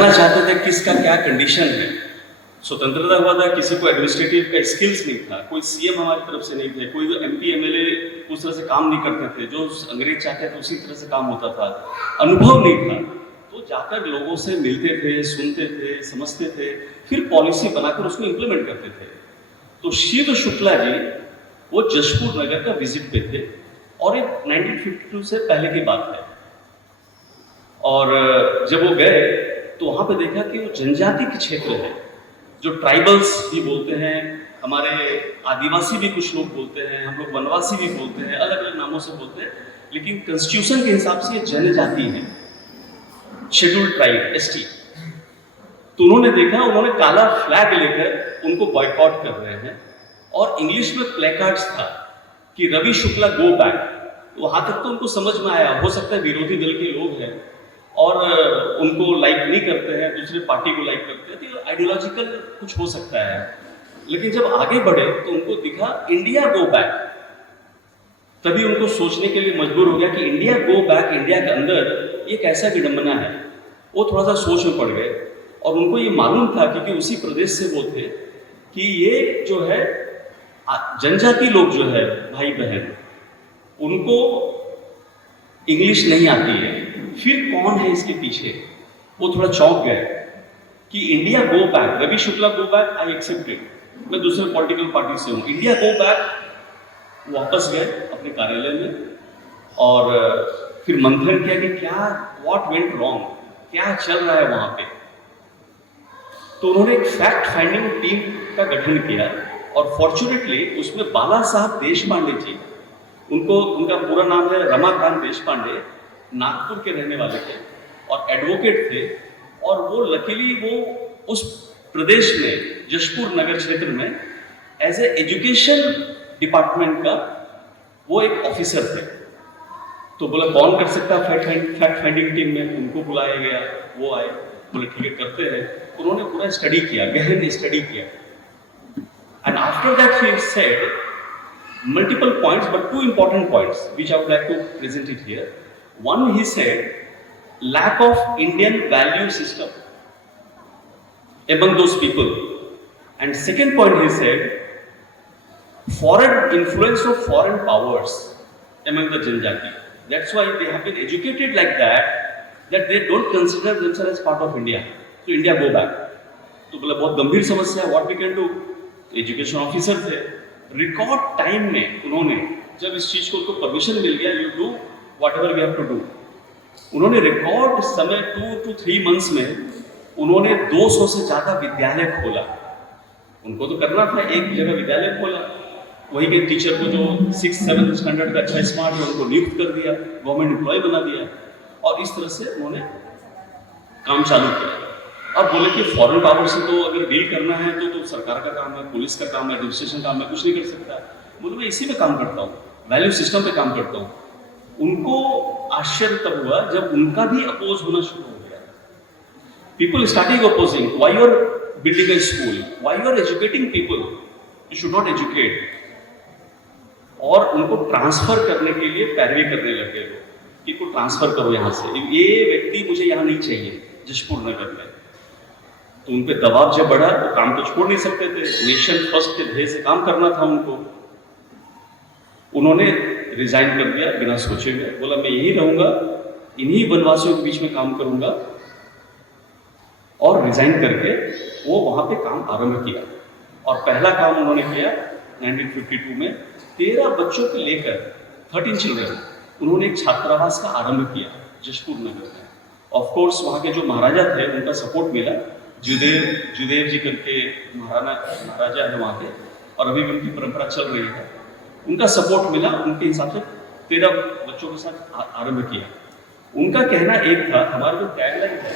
जानना चाहते थे किसका क्या कंडीशन है। स्वतंत्रता हुआ था, किसी को एडमिनिस्ट्रेटिव का स्किल्स नहीं था, कोई सीएम हमारी तरफ से नहीं थे, कोई एमपी एमएलए उस तरह से काम नहीं करते थे, जो अंग्रेज चाहते थे उसी तरह से काम होता था, अनुभव नहीं था। तो जाकर लोगों से मिलते थे, सुनते थे, समझते थे, फिर पॉलिसी बनाकर उसको इम्प्लीमेंट करते थे। तो शिव शुक्ला जी वो जशपुर नगर का विजिट पे थे और ये 1952 से पहले की बात है। और जब वो गए तो वहाँ पे देखा कि वो जनजाति के क्षेत्र है, जो ट्राइबल्स भी बोलते हैं, हमारे आदिवासी भी कुछ लोग बोलते हैं, हम लोग वनवासी भी बोलते हैं, अलग अलग नामों से बोलते हैं, लेकिन कॉन्स्टिट्यूशन के हिसाब से ये जनजाति है, शेड्यूल्ड ट्राइब, एसटी। तो उन्होंने देखा, उन्होंने काला फ्लैग लेकर उनको बॉयकॉट कर रहे हैं और इंग्लिश में प्लेकार्ड्स था कि रवि शुक्ला गो बैक। तो वहां तक तो उनको समझ में आया, हो सकता है विरोधी दल के लोग हैं और उनको लाइक नहीं करते हैं, दूसरे पार्टी को लाइक करते हैं, तो आइडियोलॉजिकल कुछ हो सकता है। लेकिन जब आगे बढ़े तो उनको दिखा इंडिया गो बैक, तभी उनको सोचने के लिए मजबूर हो गया कि इंडिया गो बैक, इंडिया के अंदर ये कैसा विडंबना है। वो थोड़ा सा सोच में पड़ गए और उनको ये मालूम था क्योंकि उसी प्रदेश से वो थे कि ये जो है जनजाति लोग जो है भाई बहन, उनको इंग्लिश नहीं आती है, फिर कौन है इसके पीछे। वो थोड़ा चौंक गए कि India go back, Ravi Shukla go back, I accepted, मैं दूसरे पॉलिटिकल पार्टी से हूँ, इंडिया गो बैक। वापस गए अपने कार्यालय में और फिर मंथन किया कि क्या व्हाट वेंट रॉन्ग, क्या चल रहा है वहां पे। तो उन्होंने एक फैक्ट फाइंडिंग टीम का गठन किया और फॉर्चुनेटली उसमें बाला साहब देशपांडे जी, उनका पूरा नाम है रमाकांत देशपांडे, नागपुर के रहने वाले थे और एडवोकेट थे। और वो लकीली वो उस प्रदेश में जशपुर नगर क्षेत्र में एज ए एजुकेशन डिपार्टमेंट का वो एक ऑफिसर थे। तो बोला कौन कर सकता है फैक्ट फाइंडिंग टीम में, उनको बुलाया गया, वो आए, बोले ठीक है करते हैं। उन्होंने पूरा स्टडी किया, गहन स्टडी किया and after that he said multiple points, but two important points which I would like to present it here. One, he said, lack of Indian value system among those people. And second point, he said, foreign influence of foreign powers among the Janjati. That's why they have been educated like that they don't consider themselves as part of India. So India go back. तो बोला बहुत गंभीर समस्या है, what we can do? Education officer थे, record time में उन्होंने, जब इस चीज को उनको परमिशन मिल गया, you do whatever we have to do, उन्होंने रिकॉर्ड समय 2 to 3 मंथ्स में उन्होंने 200 से ज्यादा विद्यालय खोला। उनको तो करना था, एक जगह विद्यालय खोला, वही के टीचर को जो 6-7 स्टैंडर्ड का अच्छा स्मार्ट है उनको नियुक्त कर दिया, गवर्नमेंट एम्प्लॉय बना दिया और इस तरह से उन्होंने काम चालू किया। अब बोले कि फॉरेन पावर से तो अगर डील करना है तो सरकार का काम है, पुलिस का काम है, एडमिनिस्ट्रेशन काम है, कुछ नहीं कर सकता। बोले मैं इसी में काम करता हूँ, वैल्यू सिस्टम पे काम करता हूँ। उनको आश्चर्य तब हुआ जब उनका भी अपोज होना शुरू हो गया। People starting opposing, why you are building a school, why you are educating people, you should not educate. और उनको ट्रांसफर करने के लिए पैरवी करने लगे लोग कि को ट्रांसफर करो यहाँ से, ये व्यक्ति मुझे यहाँ नहीं चाहिए जशपुर नगर में। तो उन पे दबाव जब बढ़ा तो काम तो छोड़ नहीं सकते थे, नेशन फर्स्ट के ध्येय से काम करना था उनको। उन्होंने रिजाइन कर दिया बिना सोचे हुए, बोला मैं यही रहूंगा, इन्हीं वनवासियों के बीच में काम करूंगा, और रिजाइन करके वो वहां पे काम आरंभ किया। और पहला काम उन्होंने किया 1952 में 13 बच्चों को लेकर 13 चिल्ड्रन, उन्होंने एक छात्रावास का आरंभ किया जशपुर नगर में। ऑफ कोर्स वहाँ के जो महाराजा थे उनका सपोर्ट मिला, जुदेव जी करके महाराजा है वहाँ के, और अभी भी उनकी परंपरा चल रही है, उनका सपोर्ट मिला। उनके हिसाब से 13 बच्चों के साथ आरंभ किया। उनका कहना एक था, हमारा जो टैगलाइन है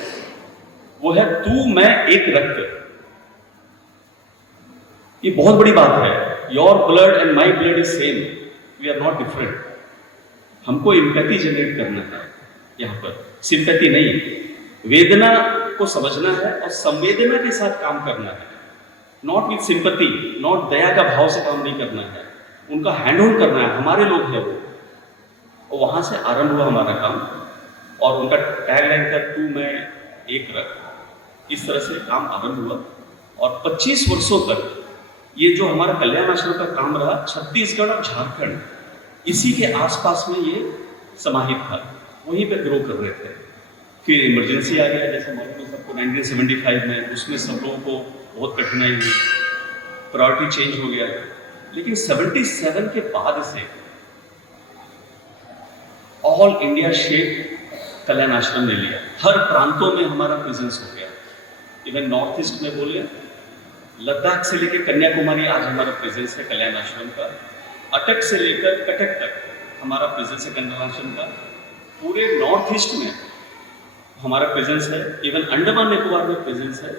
वो है तू मैं एक रक्त। ये बहुत बड़ी बात है, your blood and my blood is same, we are not different. हमको एम्पैथी जनरेट करना है, यहाँ पर सिंपैथी नहीं, वेदना को समझना है और संवेदना के साथ काम करना है, नॉट विथ सिंपैथी, नॉट दया का भाव से काम नहीं करना है, उनका हैंड होल्ड करना है, हमारे लोग हैं वो। और वहां से आरंभ हुआ हमारा काम। और उनका टैगलाइन था तू मैं एक रख। इस तरह से काम आरंभ हुआ और 25 वर्षों तक ये जो हमारा कल्याण आश्रम का काम रहा, छत्तीसगढ़ और झारखंड इसी के आसपास में ये समाहित था, वहीं पे ग्रो कर रहे थे। फिर इमरजेंसी आ गया, जैसे मालूम है सबको 1975 में, उसमें सब लोगों को बहुत कठिनाई हुई, प्रायोरिटी चेंज हो गया। लेकिन 77 के बाद से all India shape Kalyan Ashram ने लिया, हर प्रांतों में हमारा प्रेजेंस हो गया। इवन नॉर्थ ईस्ट में बोले, लद्दाख से लेकर कन्याकुमारी आज हमारा प्रेजेंस है कल्याण आश्रम का, अटक से लेकर कटक तक हमारा प्रेजेंस है कल्याण आश्रम का, पूरे नॉर्थ ईस्ट में हमारा प्रेजेंस है, इवन अंडमान निकोबार में प्रेजेंस है।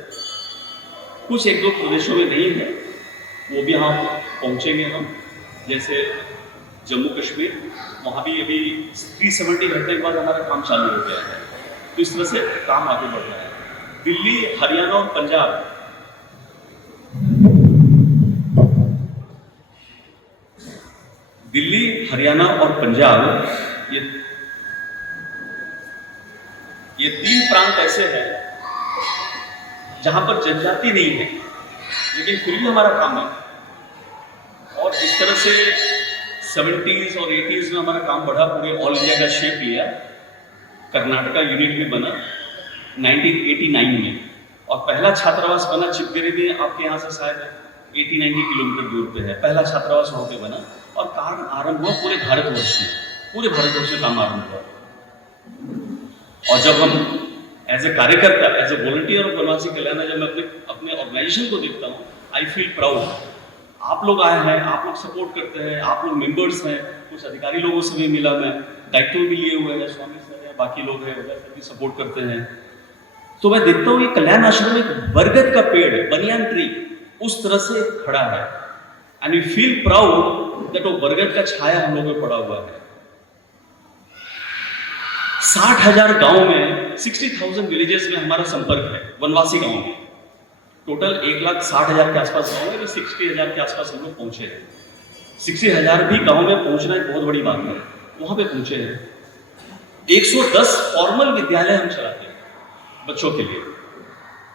कुछ एक दो प्रदेशों में नहीं है, वो भी यहाँ पहुँचेंगे हम, जैसे जम्मू कश्मीर, वहाँ भी अभी 370 घंटे के बाद हमारा काम चालू हो गया है। तो इस तरह से काम आगे बढ़ रहा है। दिल्ली, हरियाणा और पंजाब, दिल्ली, हरियाणा और पंजाब, ये तीन प्रांत ऐसे हैं जहां पर जनजाति नहीं है, लेकिन फिर भी हमारा काम है। और इस तरह से 70s और 80s में हमारा काम बढ़ा, पूरे ऑल इंडिया का शेप लिया। कर्नाटका यूनिट में बना 1989 में, और पहला छात्रावास बना चिपगिरी में, आपके यहाँ से शायद 80-90 किलोमीटर दूर पे है। पहला छात्रावास वहाँ पे बना और काम आरंभ हुआ पूरे भारतवर्ष में काम आरंभ हुआ। और जब हम एज ए कार्यकर्ता, as a volunteer of Vanvasi Kalyan, जब मैं अपने ऑर्गेनाइजेशन को देखता हूँ, आई फील प्राउड। आप लोग आए हैं, आप लोग सपोर्ट करते हैं, आप लोग मेंबर्स हैं, कुछ अधिकारी लोगों से भी मिला, मैं दायित्व भी लिए हुए हैं, स्वामी सर है, बाकी लोग हैं, उधर से भी सपोर्ट करते हैं। तो मैं देखता हूँ ये कल्याण आश्रम एक बरगद का पेड़ है, बनियान ट्री, उस तरह से खड़ा है। And we feel proud that वो बरगद का छाया हम लोगों पे पड़ा हुआ है। 60,000 गांव में, 60,000 विलेजेस में हमारा संपर्क है, वनवासी गांव में। टोटल 1,60,000 के आसपास गांव है, 60,000 के आसपास हम लोग पहुंचे हैं। 60,000 भी गांव में पहुंचना एक बहुत बड़ी बात है, वहां पे पहुंचे हैं। 110 फॉर्मल विद्यालय हम चलाते हैं बच्चों के लिए।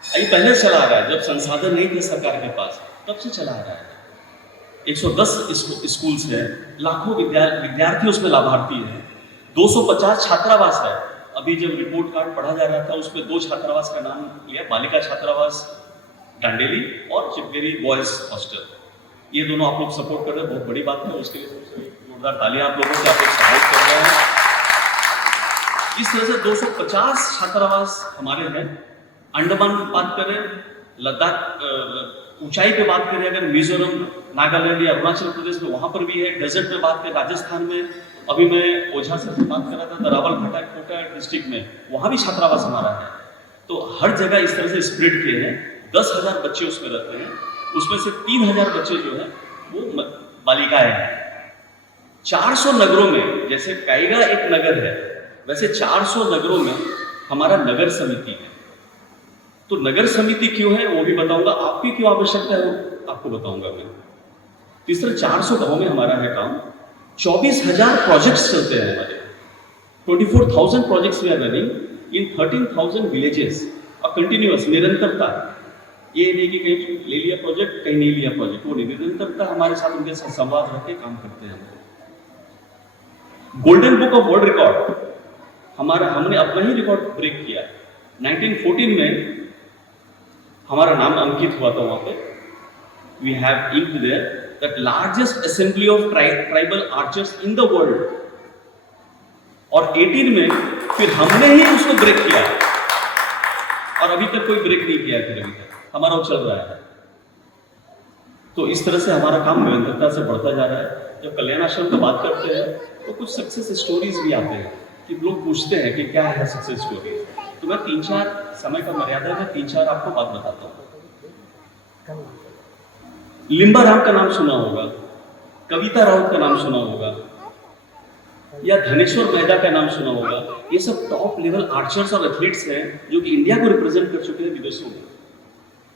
अभी पहले चला आ रहा है, जब संसाधन नहीं थे सरकार के पास, तब से चला आ रहा है। 110 स्कूल्स है, लाखों विद्यार्थी उसमें लाभार्थी हैं। 250 छात्रावास है। अभी जब रिपोर्ट कार्ड पढ़ा जा रहा था, उसमें 2 छात्रावास का नाम लिया, बालिका छात्रावास डांडेली और चिपगिरी बॉयज हॉस्टल। ये दोनों आप लोग सपोर्ट कर रहे हैं, बहुत बड़ी बात है। उसके लिए सबसे जोरदार तालियां आप लोगों से, आप लोग सपोर्ट कर रहे हैं। इस तरह से 250 छात्रावास हमारे हैं। अंडमान बात करें, लद्दाख ऊंचाई पे बात करें, अगर मिजोरम, नागालैंड या अरुणाचल प्रदेश में, वहां पर भी है। डेजर्ट में बात करें, राजस्थान में, अभी मैं ओझा से बात कर रहा था, दरावल घाटा कोटा डिस्ट्रिक्ट में, वहां भी छात्रावास हमारा है। तो हर जगह इस तरह से स्प्रेड किए हैं। 10,000 बच्चे उसमें रहते हैं, उसमें से 3,000 बच्चे जो हैं वो बालिकाएं हैं। 400 नगरों में, जैसे काइगा एक नगर है, वैसे 400 नगरों में हमारा नगर समिति है। तो नगर समिति क्यों है वो भी बताऊंगा, आपकी क्यों आवश्यकता है वो आपको बताऊंगा मैं। इस तरह 400 गांवों में हमारा है काम। 24,000 प्रोजेक्ट्स चलते हैं हमारे। 24,000 प्रोजेक्ट्स में रनिंग इन 13,000 विलेजेस, और कंटिन्यूअस, निरंतरता। ये नहीं कि कहीं ले लिया प्रोजेक्ट, कहीं नहीं लिया प्रोजेक्ट, वो निरंतरता हमारे साथ, उनके साथ संवाद रख के काम करते हैं हम। Golden book of world record हमने अपना ही रिकॉर्ड ब्रेक किया। 1914 में हमारा नाम अंकित हुआ था वहां पे। We have inked there that largest assembly of tribal archers in the world. और 18 में फिर हमने ही उसको ब्रेक किया, और अभी तक कोई ब्रेक नहीं किया है, फिर अभी तक हमारा वो चल रहा है। तो इस तरह से हमारा काम निरंतरता से बढ़ता जा रहा है। जब कल्याण आश्रम की बात करते हैं तो कुछ सक्सेस स्टोरीज भी आते हैं कि लोग पूछते हैं कि क्या है सक्सेस स्टोरी। तो मैं 3-4, समय का मर्यादा में 3-4 आपको बात बताता हूँ। लिम्बा राम का नाम सुना होगा, कविता राउत का नाम सुना होगा, या धनेश्वर मेहता का नाम सुना होगा। ये सब टॉप लेवल आर्चर्स और एथलीट्स हैं जो कि इंडिया को रिप्रेजेंट कर चुके हैं विदेशों में।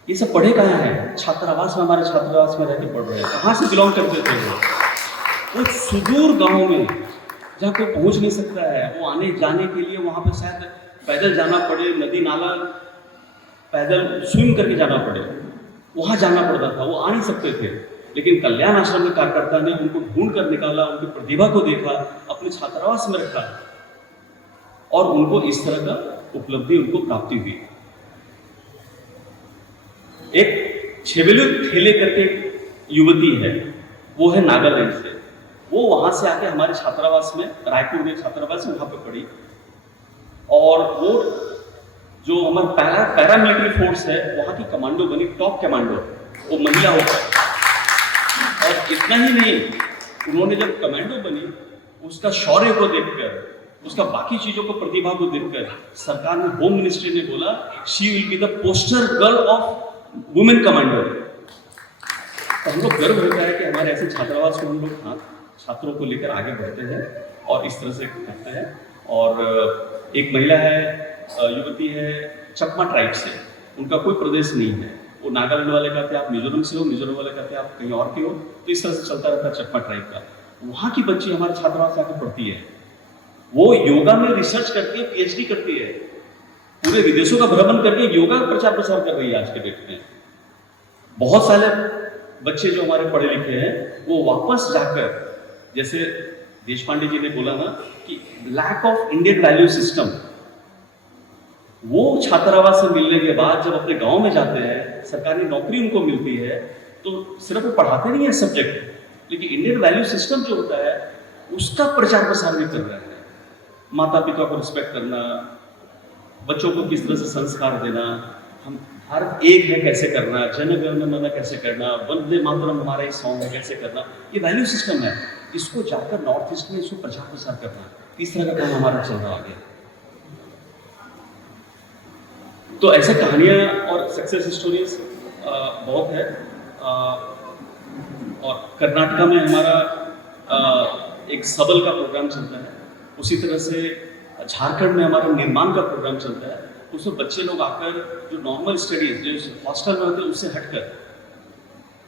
ये सब पढ़े कहाँ हैं? छात्रावास में, हमारे छात्रावास में रहकर पढ़ रहे हैं। कहाँ से बिलोंग करते थे वो सुदूर गाँव में, जहाँ कोई पहुँच नहीं सकता है। वो आने जाने के लिए वहाँ पर शायद पैदल जाना पड़े, नदी नाला पैदल स्विम करके जाना पड़े, वहाँ जाना पड़ता था, वो आ नहीं सकते थे। लेकिन कल्याण आश्रम के कार्यकर्ता ने उनको ढूंढ कर निकाला, उनकी प्रतिभा को देखा, अपने छात्रावास में रखा और उनको इस तरह का उपलब्धि उनको प्राप्ति हुई। एक छेबेलू ठेले करके युवती है, वो है नागालैंड से। वो वहां से आके हमारे छात्रावास में, रायपुर में छात्रावास वहां पे पढ़ी और वो जो हमारा पैरामिलिट्री फोर्स है वहां की कमांडो बनी, टॉप कमांडो, वो महिला होकर। और इतना ही नहीं, उन्होंने जब कमांडो बनी, उसका शौर्य को देखकर, उसका बाकी चीजों को, प्रतिभा को देखकर सरकार ने, होम मिनिस्ट्री ने बोला she will be the poster girl of women commando. तो हम लोग गर्व होता है कि हमारे ऐसे छात्रावास में हम लोग छात्रों को लेकर आगे बढ़ते हैं और इस तरह से करते हैं। और एक महिला है, युवती है, चकमा ट्राइब से, उनका कोई प्रदेश नहीं है, वो नागालैंड वाले कहते हैं, आप मिजोरम से हो, मिजोरम वाले कहते हैं आप कहीं और के हो, तो इस तरह से चलता रहता है चकमा ट्राइब का। वहाँ की बच्ची हमारे छात्रावास आकर पढ़ती है, वो योगा में रिसर्च करती है, पीएचडी करती है, पूरे विदेशों का भ्रमण करके योगा का प्रचार प्रसार कर रही है आज के डेट में। बहुत सारे बच्चे जो हमारे पढ़े लिखे हैं वो वापस जाकर, जैसे देशपांडे जी ने बोला ना कि lack of Indian value system, वो छात्रावास से मिलने के बाद जब अपने गांव में जाते हैं, सरकारी नौकरी उनको मिलती है, तो सिर्फ वो पढ़ाते नहीं है सब्जेक्ट, लेकिन इंडियन वैल्यू सिस्टम जो होता है उसका प्रचार प्रसार भी कर रहे हैं। माता पिता को रिस्पेक्ट करना, बच्चों को किस तरह से संस्कार देना, हम भारत एक है कैसे करना, जन गण मन कैसे करना, वंदे मातरम हमारा ये सॉन्ग है कैसे करना, ये वैल्यू सिस्टम है। इसको जाकर नॉर्थ ईस्ट में इसको प्रचार प्रसार करना, इस तरह का काम हमारा चल रहा आगे। तो ऐसे कहानियां और सक्सेस स्टोरीज बहुत है। और कर्नाटका में हमारा एक सबल का प्रोग्राम चलता है, उसी तरह से झारखंड में हमारा निर्माण का प्रोग्राम चलता है। उसमें बच्चे लोग आकर जो नॉर्मल स्टडीज जो हॉस्टल में होते हैं उससे हटकर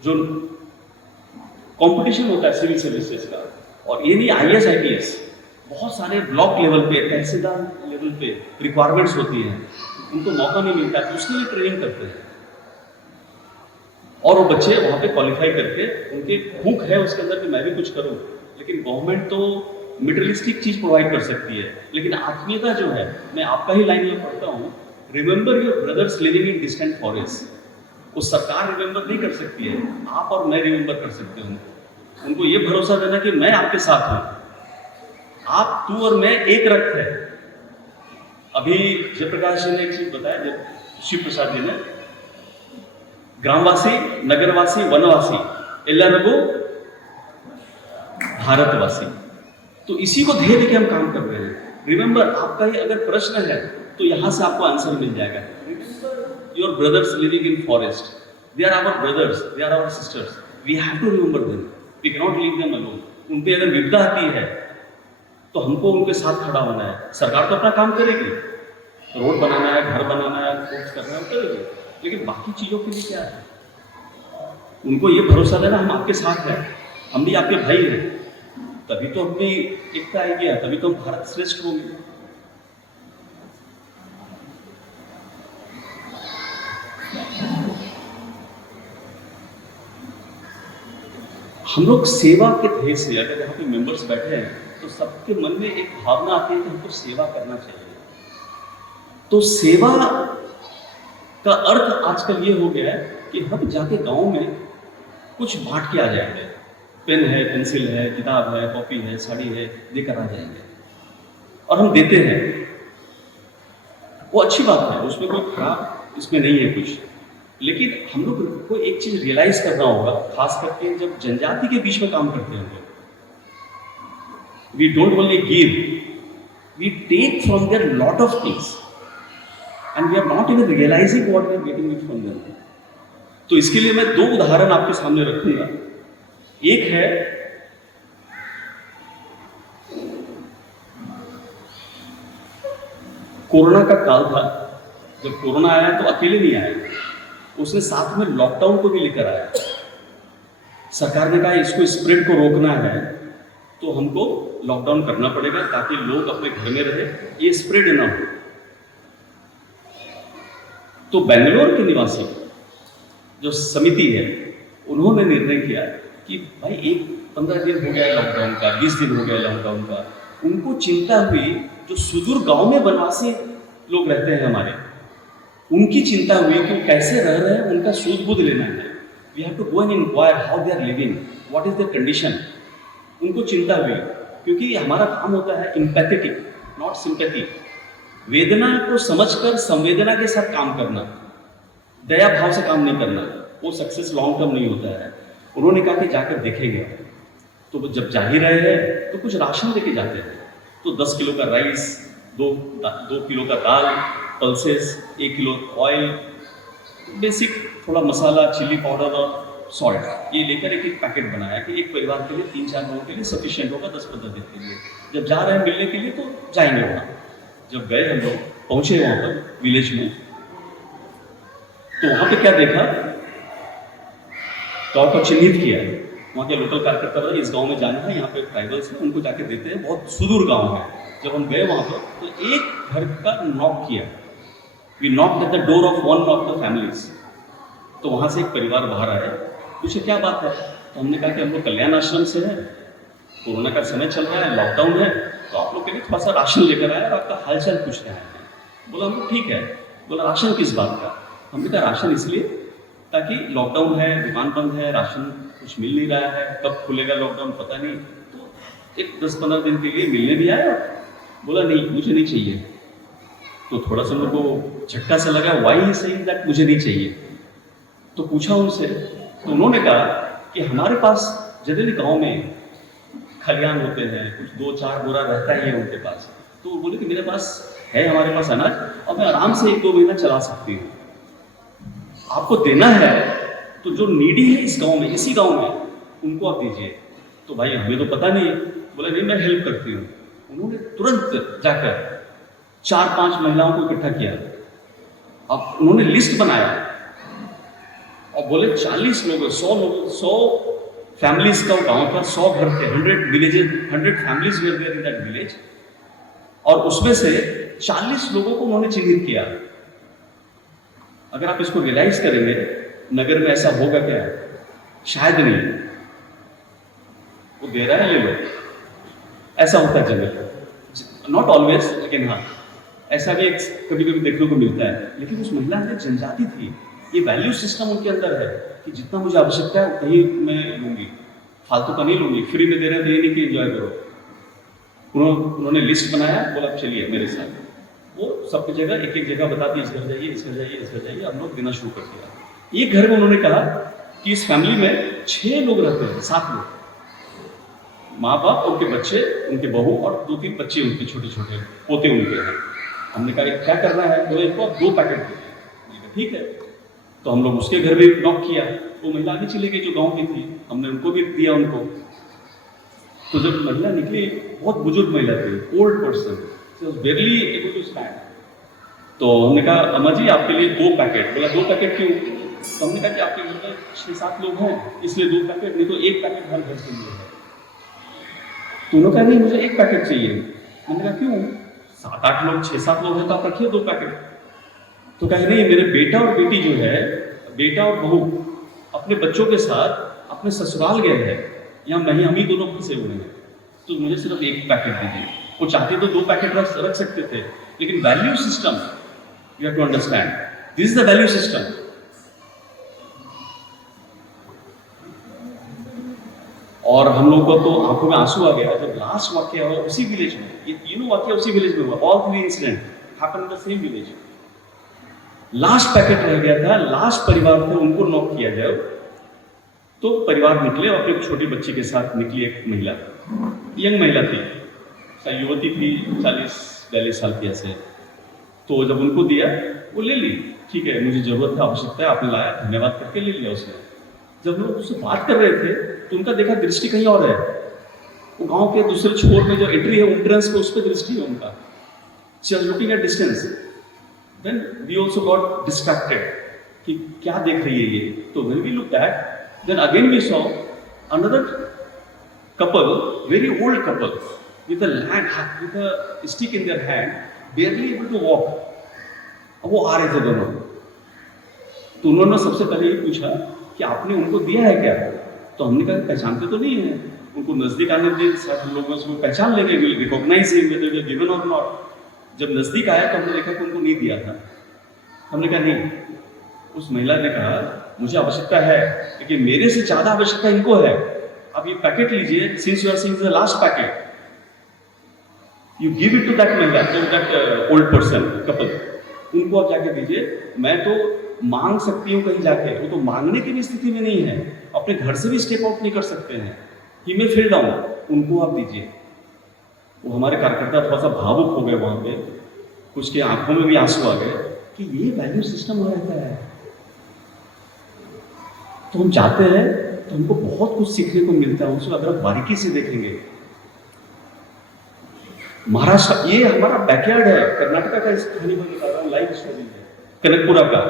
जो कंपटीशन होता है सिविल सर्विसेज का, और ये नहीं IAS IPS, बहुत सारे ब्लॉक लेवल पे, तहसीलदार लेवल पे रिक्वायरमेंट्स होती हैं, उनको मौका नहीं मिलता, तो उसके लिए ट्रेनिंग करते हैं और वो बच्चे वहाँ पे क्वालिफाई करके, उनके भूख है उसके अंदर कि मैं भी कुछ करूँ। लेकिन गवर्नमेंट तो मटेरियलिस्टिक चीज प्रोवाइड कर सकती है, लेकिन आत्मीयता जो है, मैं आपका ही लाइन में पढ़ता हूँ, remember your brothers living in distant forest, वो सरकार रिमेंबर नहीं कर सकती है, आप और मैं रिमेंबर कर सकते हैं उनको ये भरोसा देना कि मैं आपके साथ हूँ, आप, तू और मैं एक रक्त है। अभी जयप्रकाश जी ने एक चीज बताया, जब शिव प्रसाद जी ने, ग्रामवासी, नगरवासी, वनवासी, एल्लारगो भारतवासी, तो इसी को ध्येय लेके हम काम कर रहे हैं। रिमेंबर, आपका ही अगर प्रश्न है तो यहां से आपको आंसर मिल जाएगा। Remember your brothers living in forest, they are our brothers, they are our sisters, we have to remember them, we can not leave them alone. उन पे अगर विपदा आती है तो हमको उनके साथ खड़ा होना है। सरकार तो अपना काम करेगी, रोड बनाना है, घर बनाना है, कोर्स करना है, करेगी, लेकिन बाकी चीजों के लिए क्या है, उनको ये भरोसा देना हम आपके साथ हैं, हम भी आपके भाई हैं, तभी तो अपनी एकता आएगी, तभी तो हम भारत श्रेष्ठ होंगे। हम लोग सेवा के ध्येय से, अगर यहाँ पे मेंबर्स बैठे हैं तो सबके मन में एक भावना आती है कि हमको सेवा करना चाहिए। तो सेवा का अर्थ आजकल ये हो गया है कि हम जाके गांव में कुछ बांट के आ जाएंगे, पेन है, पेंसिल है, किताब है, कॉपी है, साड़ी है, देकर आ जाएंगे और हम देते हैं। वो अच्छी बात है, उसमें कोई खराब इसमें नहीं है कुछ, लेकिन हम लोग को एक चीज रियलाइज करना होगा, खास करके जब जनजाति के बीच में काम करते हैं। We don't only give, we take from their lot of things and we are not even realising what we are getting it from them. तो इसके लिए मैं दो उदाहरण आपके सामने रखूंगा। एक है कोरोना का काल था, जब कोरोना आया तो अकेले नहीं आया, उसने साथ में लॉकडाउन को भी लेकर आया। सरकार ने कहा इसको स्प्रेड को रोकना है तो हमको लॉकडाउन करना पड़ेगा ताकि लोग अपने घर में रहे, ये स्प्रेड ना हो। तो बेंगलोर के निवासी जो समिति है उन्होंने निर्णय किया कि भाई 15 दिन हो गया लॉकडाउन का, 20 दिन हो गया लॉकडाउन का, उनको चिंता हुई जो सुदूर गांव में वनवासी लोग रहते हैं हमारे, उनकी चिंता हुई कि वो कैसे रह रहे हैं, उनका सूद बुध लेना है। We have to go and inquire how they are living, what is their condition. उनको चिंता हुई, क्योंकि हमारा काम होता है एम्पैथेटिक नॉट सिंपैथी, वेदना को समझकर संवेदना के साथ काम करना, दया भाव से काम नहीं करना, वो सक्सेस लॉन्ग टर्म नहीं होता है। उन्होंने कहा कि जाकर देखेंगे। तो वो जब जा ही रहे हैं तो कुछ राशन लेके जाते हैं। तो 10 किलो का राइस, 2 किलो का दाल, पल्सेस, 1 किलो ऑयल, बेसिक थोड़ा मसाला, चिली पाउडर और सॉल्ट, ये लेकर एक पैकेट बनाया कि एक परिवार के लिए 3-4 लोगों के लिए सफिशिएंट होगा 10-15 दिन के लिए। जब जा रहे हैं मिलने के लिए तो जाएंगे वहाँ। जब गए हम लोग, पहुँचे वहाँ पर विलेज में, तो वहाँ पे क्या देखा, गाँव को चिन्हित किया। वहाँ के लोकल कार्यकर्ता बोला इस गांव में जाना है, यहाँ पे ट्राइबल्स हैं, उनको जाके देते हैं, बहुत सुदूर गांव है। जब हम गए वहाँ पर तो एक घर का नॉक किया, we knocked at the door of one of the families. तो वहाँ से एक परिवार बाहर आया, पूछे क्या बात है। तो हमने कहा कि हम लोग कल्याण आश्रम से हैं, कोरोना का समय चल रहा है, लॉकडाउन है, तो आप लोग के लिए थोड़ा सा राशन लेकर आए और आपका हालचाल पूछने आए हैं। बोला हम लोग ठीक है। बोला राशन किस बात का। हमने कहा राशन इसलिए ताकि लॉकडाउन है, दुकान बंद है, राशन कुछ मिल नहीं रहा है, कब खुलेगा लॉकडाउन पता नहीं, तो एक 10-15 दिन के लिए मिलने भी आया। बोला नहीं मुझे नहीं चाहिए। तो थोड़ा सा मेरे को झटका सा लगा, वाई ही सेइंग दैट मुझे नहीं चाहिए। तो पूछा उनसे, तो उन्होंने कहा कि हमारे पास जनरली गाँव में खलियान होते हैं, कुछ 2-4 बोरा रहता ही है उनके पास। तो वो बोले कि मेरे पास है, हमारे पास अनाज, और मैं आराम से 1-2 महीना चला सकती हूँ। आपको देना है तो जो नीडी है इस गांव में, इसी गांव में, उनको आप दीजिए। तो भाई हमें तो पता नहीं है। बोला नहीं मैं हेल्प करती हूँ। उन्होंने तुरंत जाकर 4-5 महिलाओं को इकट्ठा किया। अब उन्होंने लिस्ट बनाया और बोले 40 लोग, 100 फैमिलीज का गांव था, 100 घर थे, 100 villages, 100 families were there in that village. और उसमें से 40 लोगों को उन्होंने चिन्हित किया। अगर आप इसको रियलाइज करेंगे, नगर में ऐसा होगा क्या? शायद नहीं। वो दे रहा है, ले लो, ऐसा होता है जगह। नॉट ऑलवेज, लेकिन हाँ ऐसा भी कभी कभी देखने को मिलता है। लेकिन उस महिला में जनजाति थी, ये वैल्यू सिस्टम उनके अंदर है कि जितना मुझे आवश्यकता है उतना ही मैं लूंगी, फालतू का नहीं लूंगी। फ्री में दे रहे हैं तो ये नहीं कि एंजॉय करो। उन्होंने लिस्ट बनाया, बोला चलिए मेरे साथ। वो सबकी जगह एक एक जगह बताती, इस घर जाइए, इस घर जाइए, इस घर जाइए। हम लोग देना शुरू कर दिया। एक घर में उन्होंने कहा कि इस फैमिली में 6 लोग रहते हैं, 7 लोग, माँ बाप, उनके बच्चे, उनके बहू और 2-3 बच्चे उनके छोटे छोटे पोते उनके हैं। हमने कहा क्या करना है? बोले इनको आप 2 पैकेट दीजिए। ठीक है। तो हम लोग उसके घर भी नॉक किया। वो महिला आगे चली गई जो गाँव की थी, हमने उनको भी दिया उनको। तो जब महिला निकली, बहुत बुजुर्ग महिला थी, old person, barely able to stand. तो हमने कहा अम्मा जी आपके लिए 2 पैकेट। बोला 2 पैकेट क्यों? तो हमने कहा कि आपके घर में 6-7 लोग हैं, इसलिए 2 पैकेट, नहीं तो 1 पैकेट हर घर के लिए है। तो उन्होंने कहा नहीं मुझे 1 पैकेट चाहिए। मैंने कहा क्यों? 7-8 लोग, 6-7 लोग हैं तो आप रखिए 2 पैकेट। तो कहे नहीं, मेरे बेटा और बेटी जो है, बेटा और बहू अपने बच्चों के साथ अपने ससुराल गए हैं, या हम ही दोनों फंसे हुए हैं, तो मुझे सिर्फ 1 पैकेट दीजिए। वो चाहते तो 2 पैकेट रख सकते थे, लेकिन value system you have to understand, this is the value system. और हम लोग को तो आंखों में आंसू आ गया जब लास्ट वाक्य हुआ उसी विलेज में। ये तीनों वाक्य उसी विलेज में हुआ। All 3 incident happened in the same village. Last packet रह गया था, लास्ट परिवार थे, उनको नॉक किया जाए। तो परिवार निकले और अपनी छोटी बच्ची के साथ निकली एक महिला, यंग महिला थी, युवती थी, 40-42 साल की ऐसे। तो जब उनको दिया, वो ले ली, ठीक है मुझे जरूरत है, आवश्यकता है, आपने लाया, धन्यवाद करके ले लिया उसने। जब लोग उससे बात कर रहे थे तो उनका देखा दृष्टि कहीं और है। वो गांव के दूसरे छोर में जो एंट्री है, एंट्रेंस पे, उस पर दृष्टि है उनका। She was looking at distance. Then we also got distracted कि क्या देख रही है ये। तो when we looked at, then again we saw another couple, very old couple, with a stick in their hand, barely able to walk। अब वो आ रहे थे दोनों, तो उन्होंने सबसे पहले ये पूछा कि आपने उनको दिया है क्या? तो हमने कहा पहचानते तो नहीं है, उनको नजदीक आने दे, सब लोग उसको पहचान लेंगे, will recognise him whether we are given और नॉट। जब नजदीक आया तो हमने देखा कि उनको नहीं दिया था। हमने कहा नहीं। उस महिला ने कहा मुझे आवश्यकता है, लेकिन मेरे से ज्यादा आवश्यकता इनको है। अब ये पैकेट लीजिए, since you are seeing the last packet, you give it to that महिला, to that old person couple, उनको आप जाके दीजिए। मैं तो मांग सकती हूँ कहीं जाके, वो तो मांगने की भी स्थिति में नहीं है, अपने घर से भी स्टेप आउट नहीं कर सकते हैं, ही में फील डाउन, उनको आप दीजिए। वो हमारे कार्यकर्ता थोड़ा सा भावुक हो गए वहां पे, कुछ के आंखों में भी आंसू आ गए कि ये वैल्यू सिस्टम हो रहता है। तो हम जाते हैं तो हमको बहुत कुछ सीखने को मिलता है उसको, अगर आप बारीकी से देखेंगे। महाराष्ट्र, ये हमारा बैकयार्ड है, कर्नाटका का इस कहानी में बता रहा हूँ, लाइव स्टोरी है कनकपुरा का,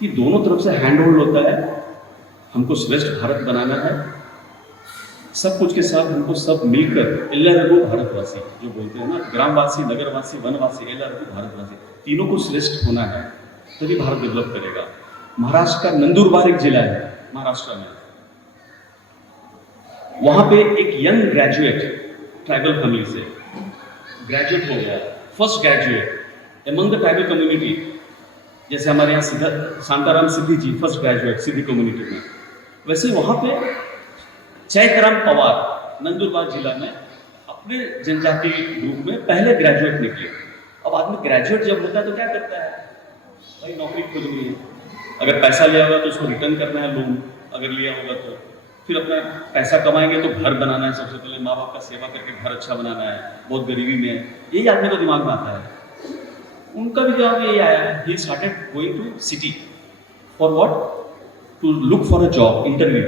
कि दोनों तरफ से हैंड होल्ड होता है। हमको श्रेष्ठ भारत बनाना है, सब कुछ के साथ हमको सब मिलकर एल्लारगू भारतवासी जो बोलते हैं ना, ग्रामवासी, नगरवासी, वनवासी, एल्लारगू भारतवासी, तीनों को श्रेष्ठ होना है, तभी भारत डेवलप करेगा। महाराष्ट्र का नंदुरबार एक जिला है महाराष्ट्र में, वहां पे एक यंग ग्रेजुएट ट्राइबल फैमिली से ग्रेजुएट हो गया, first graduate among the tribal community. जैसे हमारे यहाँ शांताराम सिद्धि जी फर्स्ट ग्रेजुएट सिद्धि कम्युनिटी में, वैसे वहां पे चैतराम पवार नंदुरबार जिला में अपने जनजाति ग्रुप में पहले ग्रेजुएट निकले। अब आदमी ग्रेजुएट जब होता है तो क्या करता है भाई, नौकरी खोजनी है, अगर पैसा लिया होगा तो उसको रिटर्न करना है, लोन अगर लिया होगा तो, फिर अपना पैसा कमाएंगे तो घर बनाना है, सबसे पहले माँ बाप का सेवा करके घर अच्छा बनाना है, बहुत गरीबी में है, यही आदमी को दिमाग में आता है। उनका भी जवाब यही आया, he started going to city for what, to look for a job, interview.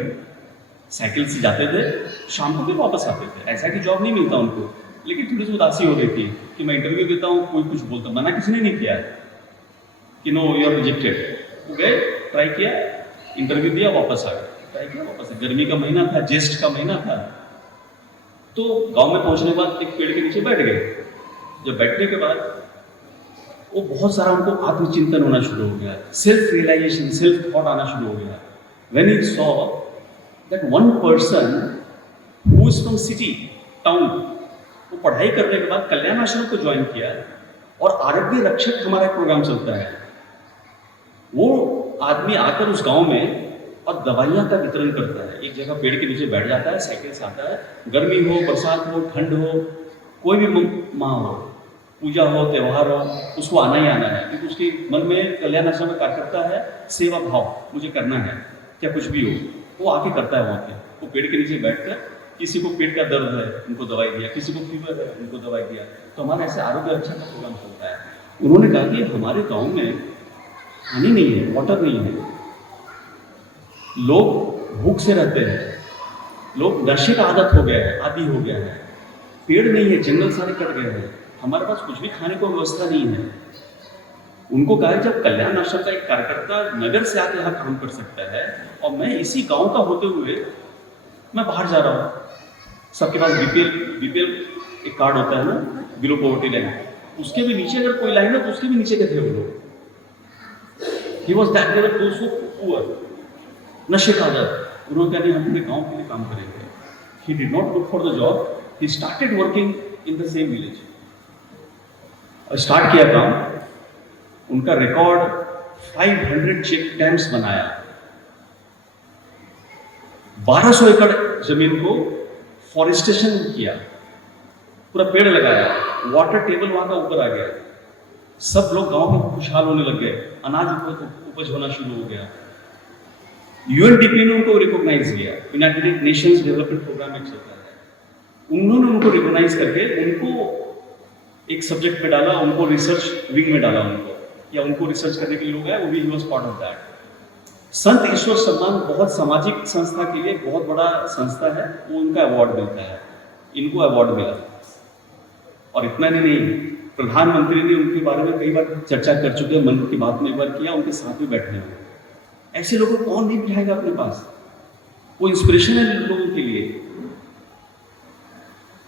Cycle से जाते थे, शाम को फिर वापस आते थे, ऐसा कि जॉब नहीं मिलता उनको, लेकिन थोड़ी सी उदासी हो रही थी कि मैं इंटरव्यू देता हूँ, कोई कुछ बोलता, मना किसी ने नहीं किया कि नो यू आर रिजेक्टेड। वो गए, ट्राई किया, इंटरव्यू दिया, वापस आ गए, ट्राई किया, वापस आ गए। गर्मी का महीना था, ज्येष्ठ का महीना था, तो गांव में पहुंचने के बाद एक पेड़ के नीचे बैठ गए। जब बैठने के बाद वो बहुत सारा उनको आत्मचिंतन होना शुरू हो गया, सेल्फ रियलाइजेशन, सेल्फ थॉट आना शुरू हो गया। When he saw that one person who is from city town, वो पढ़ाई करने के बाद कल्याण आश्रम को ज्वाइन किया, और आरोग्य रक्षक हमारा प्रोग्राम चलता है, वो आदमी आकर उस गांव में और दवाइयां का वितरण करता है। एक जगह पेड़ के नीचे बैठ जाता है, साइकिल से आता है, गर्मी हो, बरसात हो, ठंड हो, कोई भी माह हो, पूजा हो, त्यौहार हो, उसको आना ही आना है, क्योंकि उसके मन में कल्याण आश्रम में कार्यकर्ता है, सेवा भाव, मुझे करना है, क्या कुछ भी हो, वो आके करता है वहाँ पे। वो पेड़ के नीचे बैठकर, किसी को पेट का दर्द है उनको दवाई दिया, किसी को फीवर है उनको दवाई दिया। तो हमारा ऐसे आरोग्य रक्षा का प्रोग्राम चलता है। उन्होंने कहा कि हमारे गाँव में पानी नहीं है, वाटर नहीं है, लोग भूख से रहते हैं, लोग नशे का आदत हो गया है, आदी हो गया है, पेड़ नहीं है, जंगल सारे कट गए हैं, हमारे पास कुछ भी खाने को व्यवस्था नहीं है। उनको कहा जब कल्याण आश्रम का एक कार्यकर्ता नगर से आकर यहाँ काम कर सकता है, और मैं इसी गांव का होते हुए मैं बाहर जा रहा हूँ, सबके पास बीपीएल एक कार्ड होता है ना, बिलो पॉवर्टी लाइन, उसके भी नीचे अगर कोई लाइन है तो उसके भी नीचे के थे वो लोग। He was that level those who poor, नशे का आदत। उन्होंने कहा हम अपने गांव के लिए काम करेंगे। He did not look for the job, he started working in the same village। Start किया काम, उनका रिकॉर्ड 500 चेक डैम्स बनाया, 1200 एकड़ जमीन को फॉरेस्टेशन किया, पूरा पेड़ लगाया, वाटर टेबल वहां का ऊपर आ गया, सब लोग गांव में खुशहाल होने लग गए, अनाज उपज होना शुरू हो गया। यूएनडीपी ने उनको रिकॉग्नाइज किया, यूनाइटेड नेशंस डेवलपमेंट प्रोग्राम एक चलता है, उन्होंने उनको रिकॉग्नाइज करके उनको एक सब्जेक्ट में डाला, उनको रिसर्च विंग में डाला, उनको या उनको रिसर्च करने के लिए लोग हैं, वो भी he was part of that. संत ईश्वर सम्मान बहुत सामाजिक संस्था के लिए बहुत बड़ा संस्था है, वो उनका अवार्ड मिलता है, इनको अवार्ड मिला। और इतना नहीं, प्रधानमंत्री ने उनके बारे में कई बार चर्चा कर चुके हैं, मन की बात में एक बार किया, उनके साथ में बैठे हुए। ऐसे लोगों को कौन नहीं बिठाएगा अपने पास, वो इंस्पिरेशन है लोगों के लिए।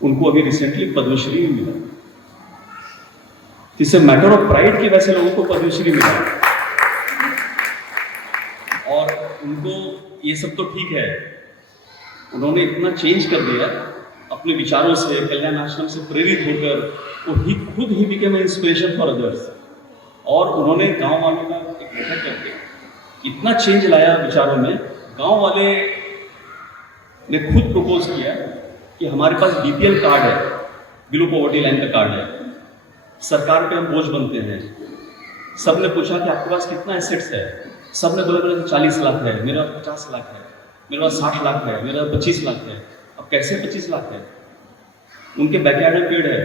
उनको अभी रिसेंटली पद्मश्री मिला, it's a matter of pride कि वैसे लोगों को पद्मश्री मिला और उनको ये सब तो ठीक है, उन्होंने इतना चेंज कर दिया अपने विचारों से, कल्याण आश्रम से प्रेरित होकर वो खुद he became inspiration for others. और उन्होंने गांव वालों का एक बैठक करके इतना चेंज लाया विचारों में, गांव वाले ने खुद प्रपोज किया कि हमारे पास बीपीएल कार्ड है, बिलो पॉवर्टी लाइन का कार्ड है, सरकार पे हम बोझ बनते हैं। सब ने पूछा कि आपके पास कितना एसेट्स है, सब ने बोला मेरे पास 40 लाख है, मेरे पास 50 लाख है, मेरे पास 60 लाख है, मेरे पास 25 लाख है। अब कैसे 25 लाख है? उनके बैकयार्ड में पेड़ है,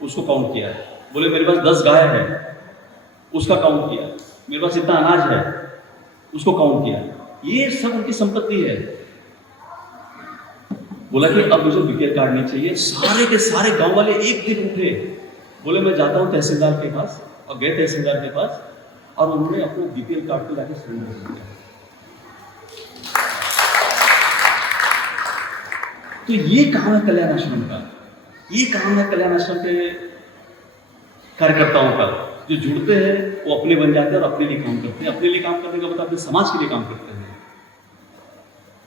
उसको काउंट किया। बोले मेरे पास 10 गाय है, उसका काउंट किया। मेरे पास इतना अनाज है, उसको काउंट किया। ये सब उनकी संपत्ति है। बोला कि अब मुझे बीपीएल कार्ड नहीं चाहिए। सारे के सारे गांव वाले एक दिन उठे, बोले मैं जाता हूँ तहसीलदार के पास, और गए तहसीलदार के पास और उन्होंने अपने बीपीएल कार्ड को लाके सरेंडर कर दिया। तो ये काम है कल्याण आश्रम का, ये काम है कल्याण आश्रम के कार्यकर्ताओं का, जो जुड़ते हैं वो अपने बन जाते हैं और अपने लिए काम करते हैं। अपने लिए काम करने का मतलब अपने समाज के लिए काम करते हैं।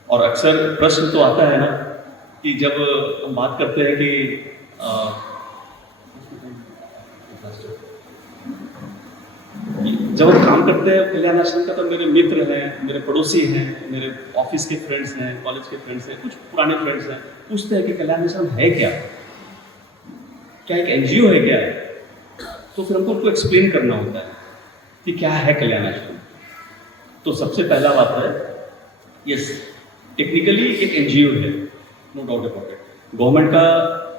और अक्सर प्रश्न तो आता है ना कि जब हम बात करते हैं कि जब हम काम करते हैं कल्याण आश्रम का, तो मेरे मित्र हैं, मेरे पड़ोसी हैं, मेरे ऑफिस के फ्रेंड्स हैं, कॉलेज के फ्रेंड्स हैं, कुछ पुराने फ्रेंड्स हैं, पूछते हैं कि कल्याण आश्रम है क्या, क्या एक एनजीओ है क्या? तो फिर हमको उनको एक्सप्लेन करना होता है कि क्या है कल्याण आश्रम। तो सबसे पहला बात है, यस टेक्निकली एक एनजीओ है, no doubt about it. Government का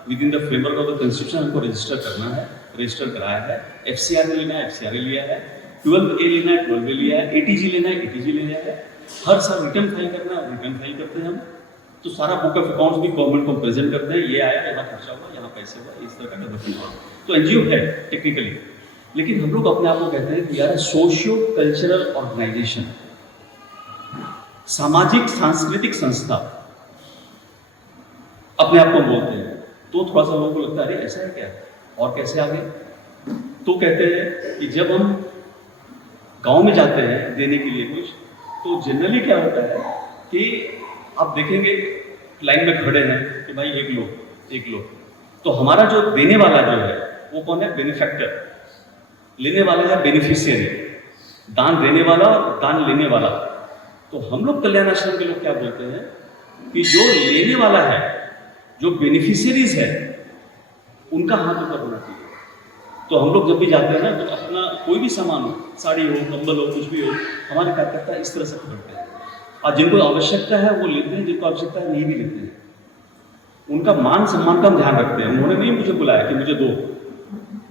within the framework of the constitution हमको रजिस्टर करना है, रजिस्टर कराया है। एफसीआर में लेना है, एफसीआर लिया है। 12A लेना है, 12A लिया है। एटीजी लेना है, एटीजी लिया है। हर साल रिटर्न फाइल करना है, रिटर्न फाइल करते हैं हम। तो सारा बुक ऑफ अकाउंट्स भी गवर्नमेंट को प्रेजेंट करते हैं, ये आया, यहाँ खर्चा हुआ, यहाँ पैसे हुआ, इस तरह का डेवलपमेंट हुआ। तो एनजीओ है टेक्निकली, लेकिन हम लोग अपने आप को कहते हैं कि यार सोशियो कल्चरल ऑर्गेनाइजेशन, सामाजिक सांस्कृतिक संस्था अपने आप को बोलते हैं। तो थोड़ा सा लोगों को लगता है अरे ऐसा है क्या, और कैसे आगे? तो कहते हैं कि जब हम गांव में जाते हैं देने के लिए कुछ, तो जनरली क्या होता है कि आप देखेंगे लाइन में खड़े हैं कि भाई एक लो। तो हमारा जो देने वाला जो है वो कौन है? बेनिफैक्टर। लेने वाला है बेनिफिशियरी, दान देने वाला और दान लेने वाला। तो हम लोग कल्याण आश्रम के लोग क्या बोलते हैं कि जो लेने वाला है, जो बेनिफिशियरीज है, उनका हाथ ऊपर होना चाहिए। तो हम लोग जब भी जाते हैं ना, तो अपना कोई भी सामान हो, साड़ी हो, कंबल हो, कुछ भी हो, हमारे कार्यकर्ता इस तरह से पकड़ते हैं। और जिनको आवश्यकता है वो लेते हैं, जिनको आवश्यकता है नहीं भी लेते हैं। उनका मान सम्मान का हम ध्यान रखते हैं। उन्होंने नहीं मुझे बुलाया कि मुझे दो,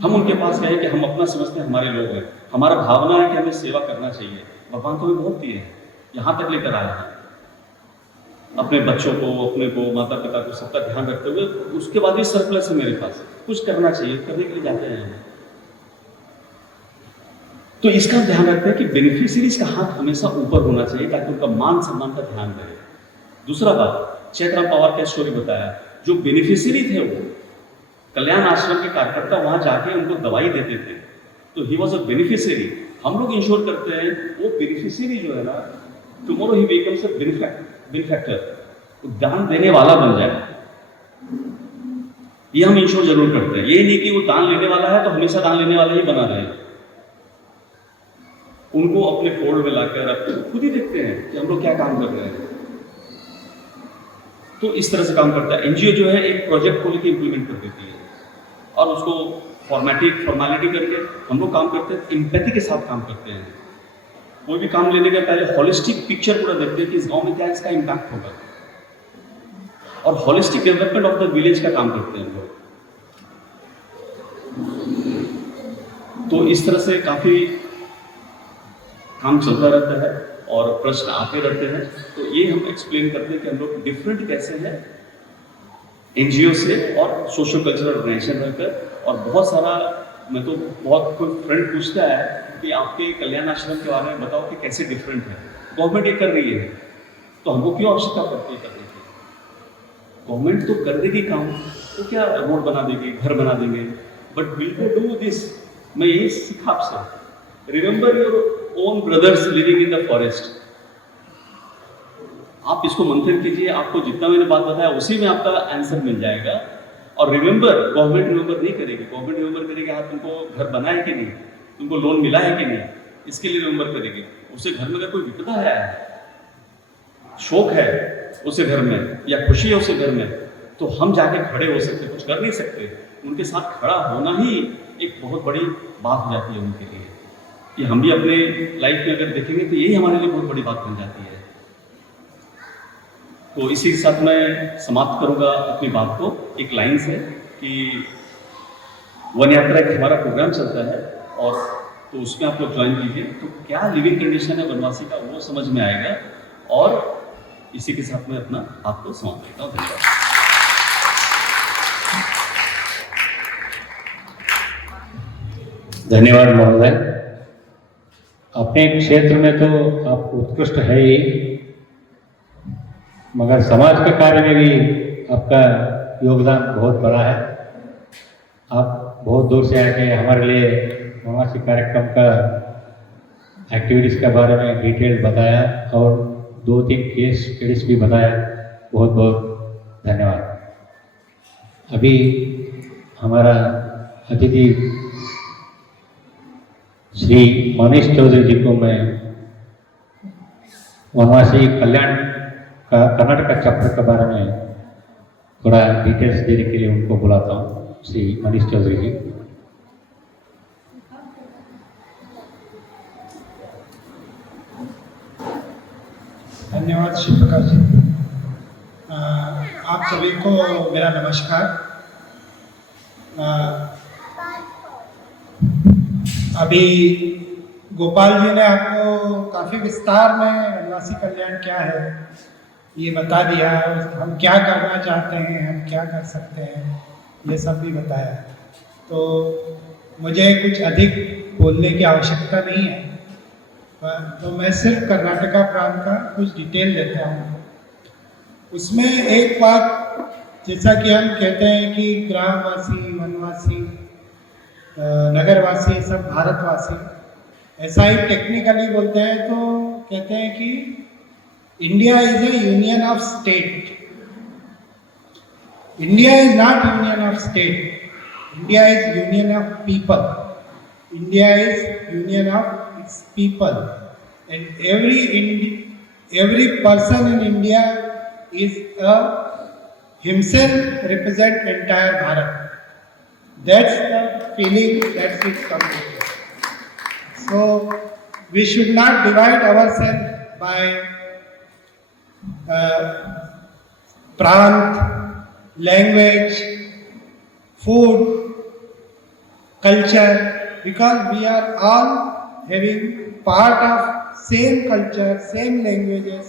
हम उनके पास गए कि हम अपना समझते हैं हमारे लोग हैं, हमारा भावना है कि हमें सेवा करना चाहिए। भगवान तो हमें बहुत दिए हैं, यहाँ तक लेकर आए हैं, अपने बच्चों को, अपने को, माता पिता को, सबका ध्यान रखते हुए। उसके बाद भी सरप्लस है मेरे पास, कुछ करना चाहिए, करने के लिए जाते हैं। तो इसका ध्यान रखते हैं कि बेनिफिशियरीज का हाथ हमेशा ऊपर होना चाहिए, ताकि उनका मान सम्मान का ध्यान रहे। दूसरा बात, चैतराम पवार का स्टोरी बताया, जो बेनिफिशियरी थे वो कल्याण आश्रम के कार्यकर्ता वहां जाके उनको दवाई देते थे, तो ही वॉज अ बेनिफिशियरी। हम लोग इंश्योर करते हैं वो बेनिफिशियरी जो है ना, tomorrow he becomes a benefactor, दान देने वाला बन जाए। ये हम इंश्योर जरूर करते हैं। ये नहीं कि वो दान लेने वाला है तो हमेशा दान लेने वाला ही बना रहे। उनको अपने फोल्ड में लाकर आप खुद ही देखते हैं कि हम लोग क्या काम कर रहे हैं। तो इस तरह से काम करता है। एनजीओ जो है एक प्रोजेक्ट को लेकर इंप्लीमेंट कर देती है और उसको फॉर्मेलिटी करके हम लोग काम करते हैं, एम्पैथी के साथ काम करते हैं। कोई भी काम लेने के पहले हॉलिस्टिक पिक्चर पूरा देखते हैं कि इस गांव में क्या इसका इम्पैक्ट होगा, और holistic development of the village का काम करते हैं हम लोग। तो इस तरह से काफी काम चलता रहता है और प्रश्न आते रहते हैं। तो ये हम एक्सप्लेन करते हैं कि हम लोग डिफरेंट कैसे हैं एनजीओ से और सोशल कल्चरल ऑर्गेनाइजेशन रहकर। और बहुत सारा, मैं तो बहुत कोई फ्रेंड पूछता है कि आपके कल्याण आश्रम के बारे में बताओ कि कैसे डिफरेंट है। गवर्नमेंट ये कर रही है तो हमको क्यों आवश्यकता पड़ती है करने की? गवर्नमेंट तो कर देगी काम, तो क्या रोड बना देगी, घर बना देंगे, but will they do this मैं यही सीखा आपसे, remember your own brothers living in the forest. आप इसको मंथन कीजिए, आपको जितना मैंने बात बताया उसी में आपका आंसर मिल जाएगा। और रिमेंबर, गवर्नमेंट रिमेंबर नहीं करेगी, गवर्नमेंट रिमेंबर करेगी हाँ तुमको घर बना है कि नहीं, तुमको लोन मिला है कि नहीं, इसके लिए रिमेंबर करेगी। उसे घर में अगर कोई विपदा है, शोक है उसे घर में, या खुशी है उसे घर में, तो हम जाके खड़े हो सकते, कुछ कर नहीं सकते, उनके साथ खड़ा होना ही एक बहुत बड़ी बात हो जाती है उनके लिए। ये हम भी अपने लाइफ में अगर देखेंगे तो यही हमारे लिए बहुत बड़ी बात बन जाती है। तो इसी के साथ मैं समाप्त करूंगा अपनी बात को एक लाइन से कि वन यात्रा का हमारा प्रोग्राम चलता है, और तो उसमें आप लोग ज्वाइन कीजिए, तो क्या लिविंग कंडीशन है वनवासी का वो समझ में आएगा। और इसी के साथ मैं अपना आपको समाप्त करता हूँ। धन्यवाद। धन्यवाद महोदय। अपने क्षेत्र में तो आप उत्कृष्ट है ही, मगर समाज के कार्य में भी आपका योगदान बहुत बड़ा है। आप बहुत दूर से आके हमारे लिए वनवासी कार्यक्रम का एक्टिविटीज़ के बारे में डिटेल बताया और 2-3 केस स्टडीज भी बताया। बहुत बहुत धन्यवाद। अभी हमारा अतिथि श्री मनीष चौधरी जी को मैं वनवासी कल्याण का कर्नाटक चैप्टर के बारे में थोड़ा डिटेल्स देने के लिए उनको बुलाता हूँ। श्री मनीष चौधरी जी। धन्यवाद श्री प्रकाश जी। आप सभी को मेरा नमस्कार। अभी गोपाल जी ने आपको काफ़ी विस्तार में वनवासी कल्याण क्या है ये बता दिया, हम क्या करना चाहते हैं, हम क्या कर सकते हैं, ये सब भी बताया। तो मुझे कुछ अधिक बोलने की आवश्यकता नहीं है, तो मैं सिर्फ कर्नाटका प्रांत का कुछ डिटेल देता हूँ। उसमें एक बात, जैसा कि हम कहते हैं कि ग्रामवासी, वनवासी, नगरवासी, सब भारतवासी, ऐसा ही टेक्निकली बोलते हैं तो कहते हैं कि India is A union of state. India is not union of state, India is union of people. India is union of its people, and every person in India is himself represent entire Bharat. That's the feeling that it comes with. So we should not divide ourselves by prant, language, food, culture, because we are all having part of same culture, same languages,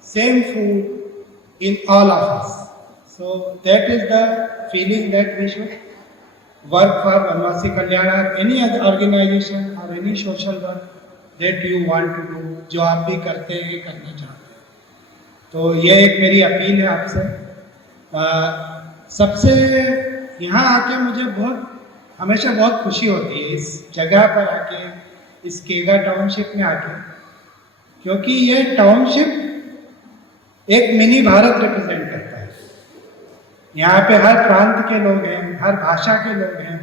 same food in all of us. So that is the feeling that we should work for Vanvasi Kalyan or any other organization or any social work that you want to do, जो आप भी करते हैं, करना चाहते हैं। तो ये एक मेरी अपील है आपसे। सबसे यहाँ आके मुझे हमेशा बहुत खुशी होती है इस जगह पर आके, इस केगा टाउनशिप में आके, क्योंकि ये टाउनशिप एक मिनी भारत रिप्रेजेंट करता है। यहाँ पे हर प्रांत के लोग हैं, हर भाषा के लोग हैं,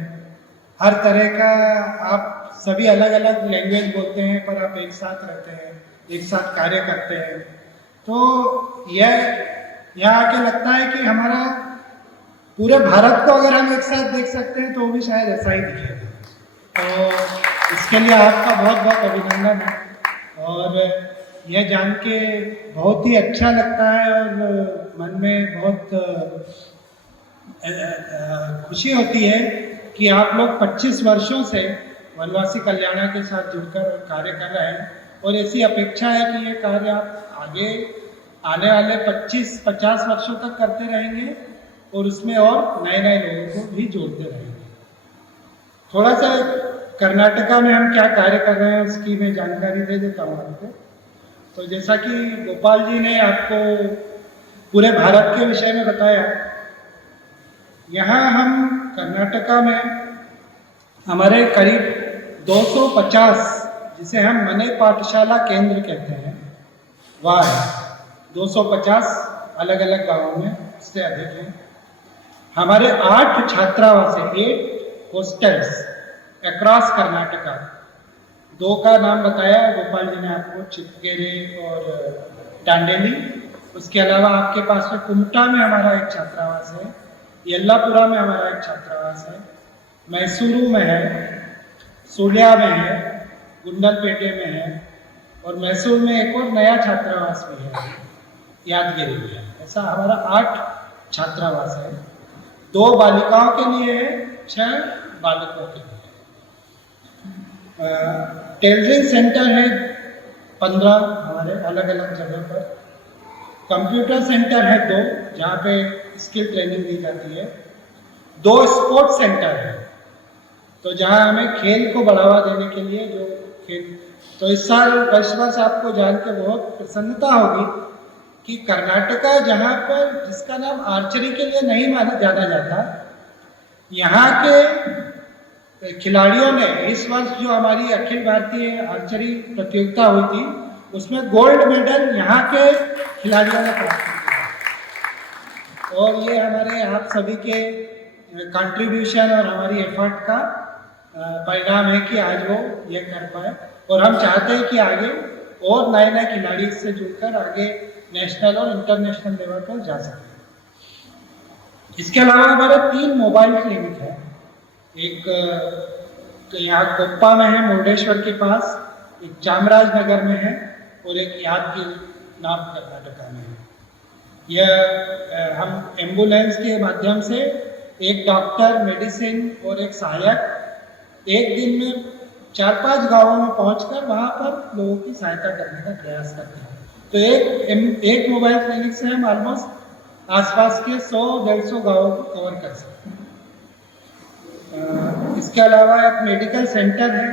हर तरह का, आप सभी अलग अलग लैंग्वेज बोलते हैं पर आप एक साथ रहते हैं, एक साथ कार्य करते हैं। तो यह यहाँ आके लगता है कि हमारा पूरे भारत को अगर हम एक साथ देख सकते हैं तो वो भी शायद ऐसा ही दिखेगा। तो इसके लिए आपका बहुत बहुत अभिनंदन है, और यह जान के बहुत ही अच्छा लगता है और मन में बहुत खुशी होती है कि आप लोग 25 वर्षों से वनवासी कल्याणा के साथ जुड़कर कार्य कर रहे हैं, और ऐसी अपेक्षा है कि ये कार्य आप आगे आने वाले 25-50 वर्षों तक करते रहेंगे और उसमें और नए नए लोगों को भी जोड़ते रहेंगे। थोड़ा सा कर्नाटका में हम क्या कार्य कर रहे हैं उसकी मैं जानकारी दे देता हूँ आपको। तो जैसा कि गोपाल जी ने आपको पूरे भारत के विषय में बताया, यहाँ हम कर्नाटका में हमारे करीब 250, जिसे हम मने पाठशाला केंद्र कहते हैं, वह है 250 अलग अलग गांवों में, इससे अधिक हैं। हमारे 8 छात्रावास है, 8 हॉस्टल्स अक्रॉस कर्नाटका। 2 का नाम बताया गोपाल जी ने आपको, चिपकेरे और डांडेली। उसके अलावा आपके पास में कुमटा में हमारा एक छात्रावास है, येल्लापुरा में हमारा एक छात्रावास है, मैसूरू में है, सुलिया में है, गुंडलपेटे में है, और मैसूर में एक और नया छात्रावास भी है, यादगिरी में है। ऐसा हमारा 8 छात्रावास है। 2 बालिकाओं के लिए है, 6 बालकों के लिए। टेलरिंग सेंटर है 15 हमारे अलग अलग जगह पर। कंप्यूटर सेंटर है 2, जहाँ पे स्किल ट्रेनिंग दी जाती है। 2 स्पोर्ट्स सेंटर है, तो जहाँ हमें खेल को बढ़ावा देने के लिए जो खेल, तो इस साल वर्ष आपको जान के बहुत प्रसन्नता होगी कि कर्नाटका, जहाँ पर जिसका नाम आर्चरी के लिए नहीं जाना जाता, यहाँ के खिलाड़ियों ने इस वर्ष जो हमारी अखिल भारतीय आर्चरी प्रतियोगिता हुई थी, उसमें गोल्ड मेडल यहाँ के खिलाड़ियों ने प्राप्त किया। और ये हमारे आप सभी के कंट्रीब्यूशन और हमारी एफर्ट का परिणाम है कि आज वो ये कर पाए। और हम चाहते हैं कि आगे और नए नए खिलाड़ी से जुड़कर आगे नेशनल और इंटरनेशनल लेवल पर जा सकें। इसके अलावा हमारे 3 मोबाइल क्लिनिक हैं। एक यहाँ कोप्पा में है, मुर्डेश्वर के पास, एक चामराजनगर में है, और एक यादगिरी नाम कर्नाटका में है। यह हम एम्बुलेंस के माध्यम से एक डॉक्टर, मेडिसिन और एक सहायक एक दिन में 4-5 गांवों में पहुंचकर वहां पर लोगों की सहायता करने का प्रयास करते हैं। तो एक मोबाइल क्लिनिक से हम ऑलमोस्ट आसपास के 100-150 गांवों को कवर कर सकते हैं। इसके अलावा एक मेडिकल सेंटर है,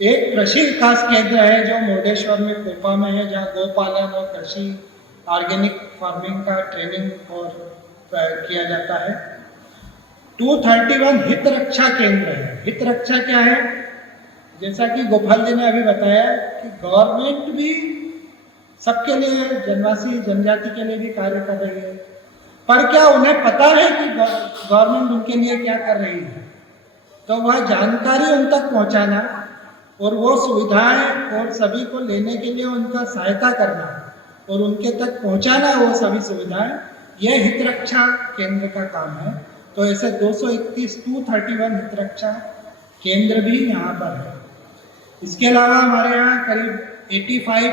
एक कृषि विकास केंद्र है जो मुर्डेश्वर में कोपा में है, जहाँ गोपालन और कृषि ऑर्गेनिक फार्मिंग का ट्रेनिंग और किया जाता है। 231 हित रक्षा केंद्र है। हित रक्षा क्या है? जैसा कि गोपाल जी ने अभी बताया कि गवर्नमेंट भी सबके लिए, जनवासी जनजाति के लिए भी कार्य कर रही है, पर क्या उन्हें पता है कि गवर्नमेंट उनके लिए क्या कर रही है? तो वह जानकारी उन तक पहुंचाना और वो सुविधाएं और सभी को लेने के लिए उनका सहायता करना और उनके तक पहुंचाना वो सभी सुविधाएं, यह हित रक्षा केंद्र का काम है। तो ऐसे 231 हित रक्षा केंद्र भी यहाँ पर है। इसके अलावा हमारे यहाँ करीब 85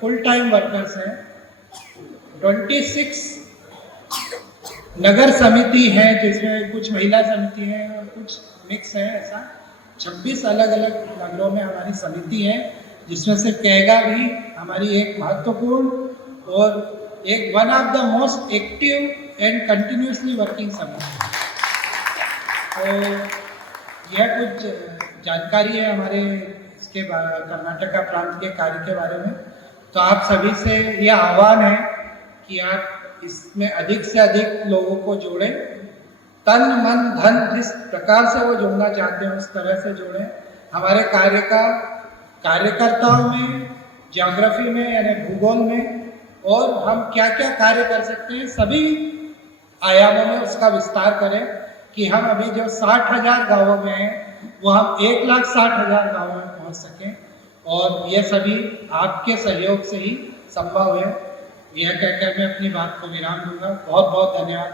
फुल टाइम वर्कर्स हैं, 26 नगर समिति है, जिसमें कुछ महिला समिति है और कुछ मिक्स है। ऐसा 26 अलग अलग नगरों में हमारी समिति है, जिसमें से कैगा भी हमारी एक महत्वपूर्ण और एक one of the most active and continuously working समिति है। तो यह कुछ जानकारी है हमारे इसके कर्नाटका प्रांत के कार्य के बारे में। तो आप सभी से यह आह्वान है कि आप इसमें अधिक से अधिक लोगों को जोड़ें, तन मन धन जिस प्रकार से वो जुड़ना चाहते हैं उस तरह से जोड़ें। हमारे कार्यकर्ताओं में, ज्योग्राफी में यानी भूगोल में, और हम क्या क्या कार्य कर सकते हैं सभी आयामों में उसका विस्तार करें कि हम अभी जो 60,000 गाँवों में हैं वो हम 1,60,000 गाँवों में पहुंच सकें। और ये सभी आपके सहयोग से ही संभव है। यह कहकर मैं अपनी बात को विराम दूंगा। बहुत बहुत धन्यवाद।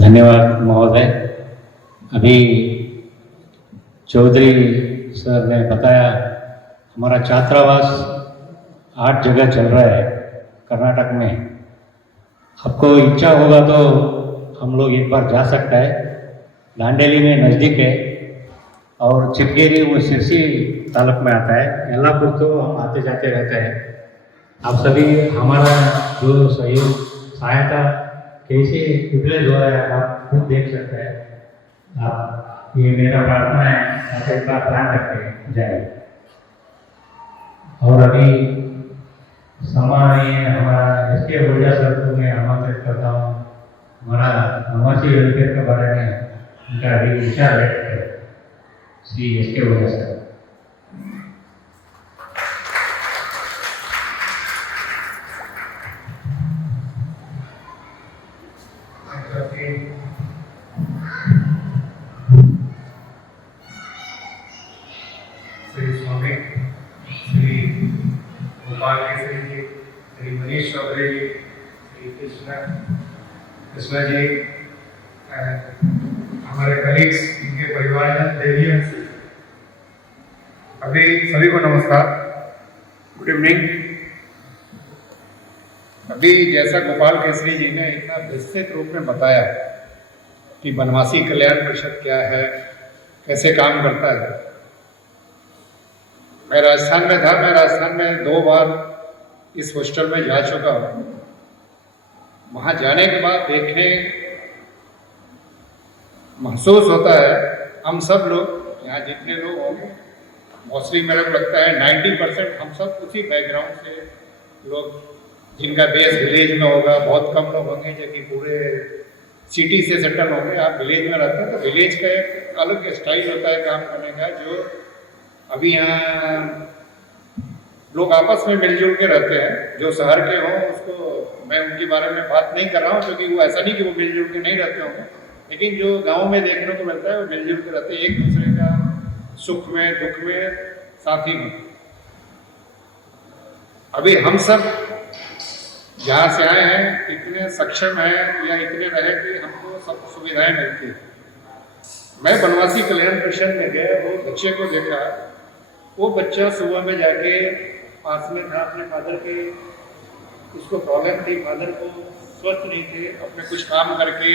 धन्यवाद महोदय। अभी चौधरी सर ने बताया हमारा छात्रावास 8 जगह चल रहा है कर्नाटक में। आपको इच्छा होगा तो हम लोग एक बार जा सकता है। दांडेली में नज़दीक है और चिपकेरी वो सिरसी तालुक में आता है। यल्लापुर तो हम आते जाते रहते हैं। आप सभी हमारा जो सहयोग सहायता कैसे यूटिलाइज हो रहा है आप खुद देख सकते हैं। आप ये मेरा प्रार्थना है, आप एक बार ध्यान रखें जाए। और अभी सम्मानीय हमारा एस के ओझा सर को मैं आमंत्रित करता हूँ हमारा नवासी वेलफेयर के बारे में उनका विचार व्यक्त करें। श्री एस के ओझा सर। श्री स्वामी, श्री गोपाल केसरी जी, श्री मनीष चौधरी जी, श्री कृष्णा जी, हमारे कलीग्स, इनके परिवारजन, देवियन, अभी सभी को नमस्कार, गुड इवनिंग। अभी जैसा गोपाल केसरी जी ने इतना विस्तृत रूप में बताया कि बनवासी कल्याण परिषद क्या है, कैसे काम करता है। मैं राजस्थान में था, मैं राजस्थान में 2 बार इस हॉस्टल में जा चुका हूँ। वहाँ जाने के बाद देखने महसूस होता है, हम सब लोग यहाँ जितने लोग होंगे, मोस्टली मेरे को लगता है 90% हम सब उसी बैकग्राउंड से लोग, जिनका बेस विलेज में होगा। बहुत कम लोग होंगे जो कि पूरे सिटी से सेटल होंगे। आप विलेज में रहते हैं तो विलेज का एक अलग स्टाइल होता है काम करने का, जो अभी यहाँ लोग आपस में मिलजुल के रहते हैं। जो शहर के हों उसको मैं उनके बारे में बात नहीं कर रहा हूँ, क्योंकि वो ऐसा नहीं कि वो मिलजुल के नहीं रहते होंगे, लेकिन जो गांव में देखने को मिलता है वो मिलजुल के रहते हैं, एक दूसरे का सुख में दुख में साथी में। अभी हम सब जहाँ से आए हैं इतने सक्षम हैं या इतने रहे कि हमको सब सुविधाएं मिलती हैं। मैं बनवासी कल्याण परिषद में गया, वो बच्चे को देखा। वो बच्चा सुबह में जाके पास में था अपने फादर के, उसको प्रॉब्लम थी, फादर को स्वस्थ नहीं थे, अपने कुछ काम करके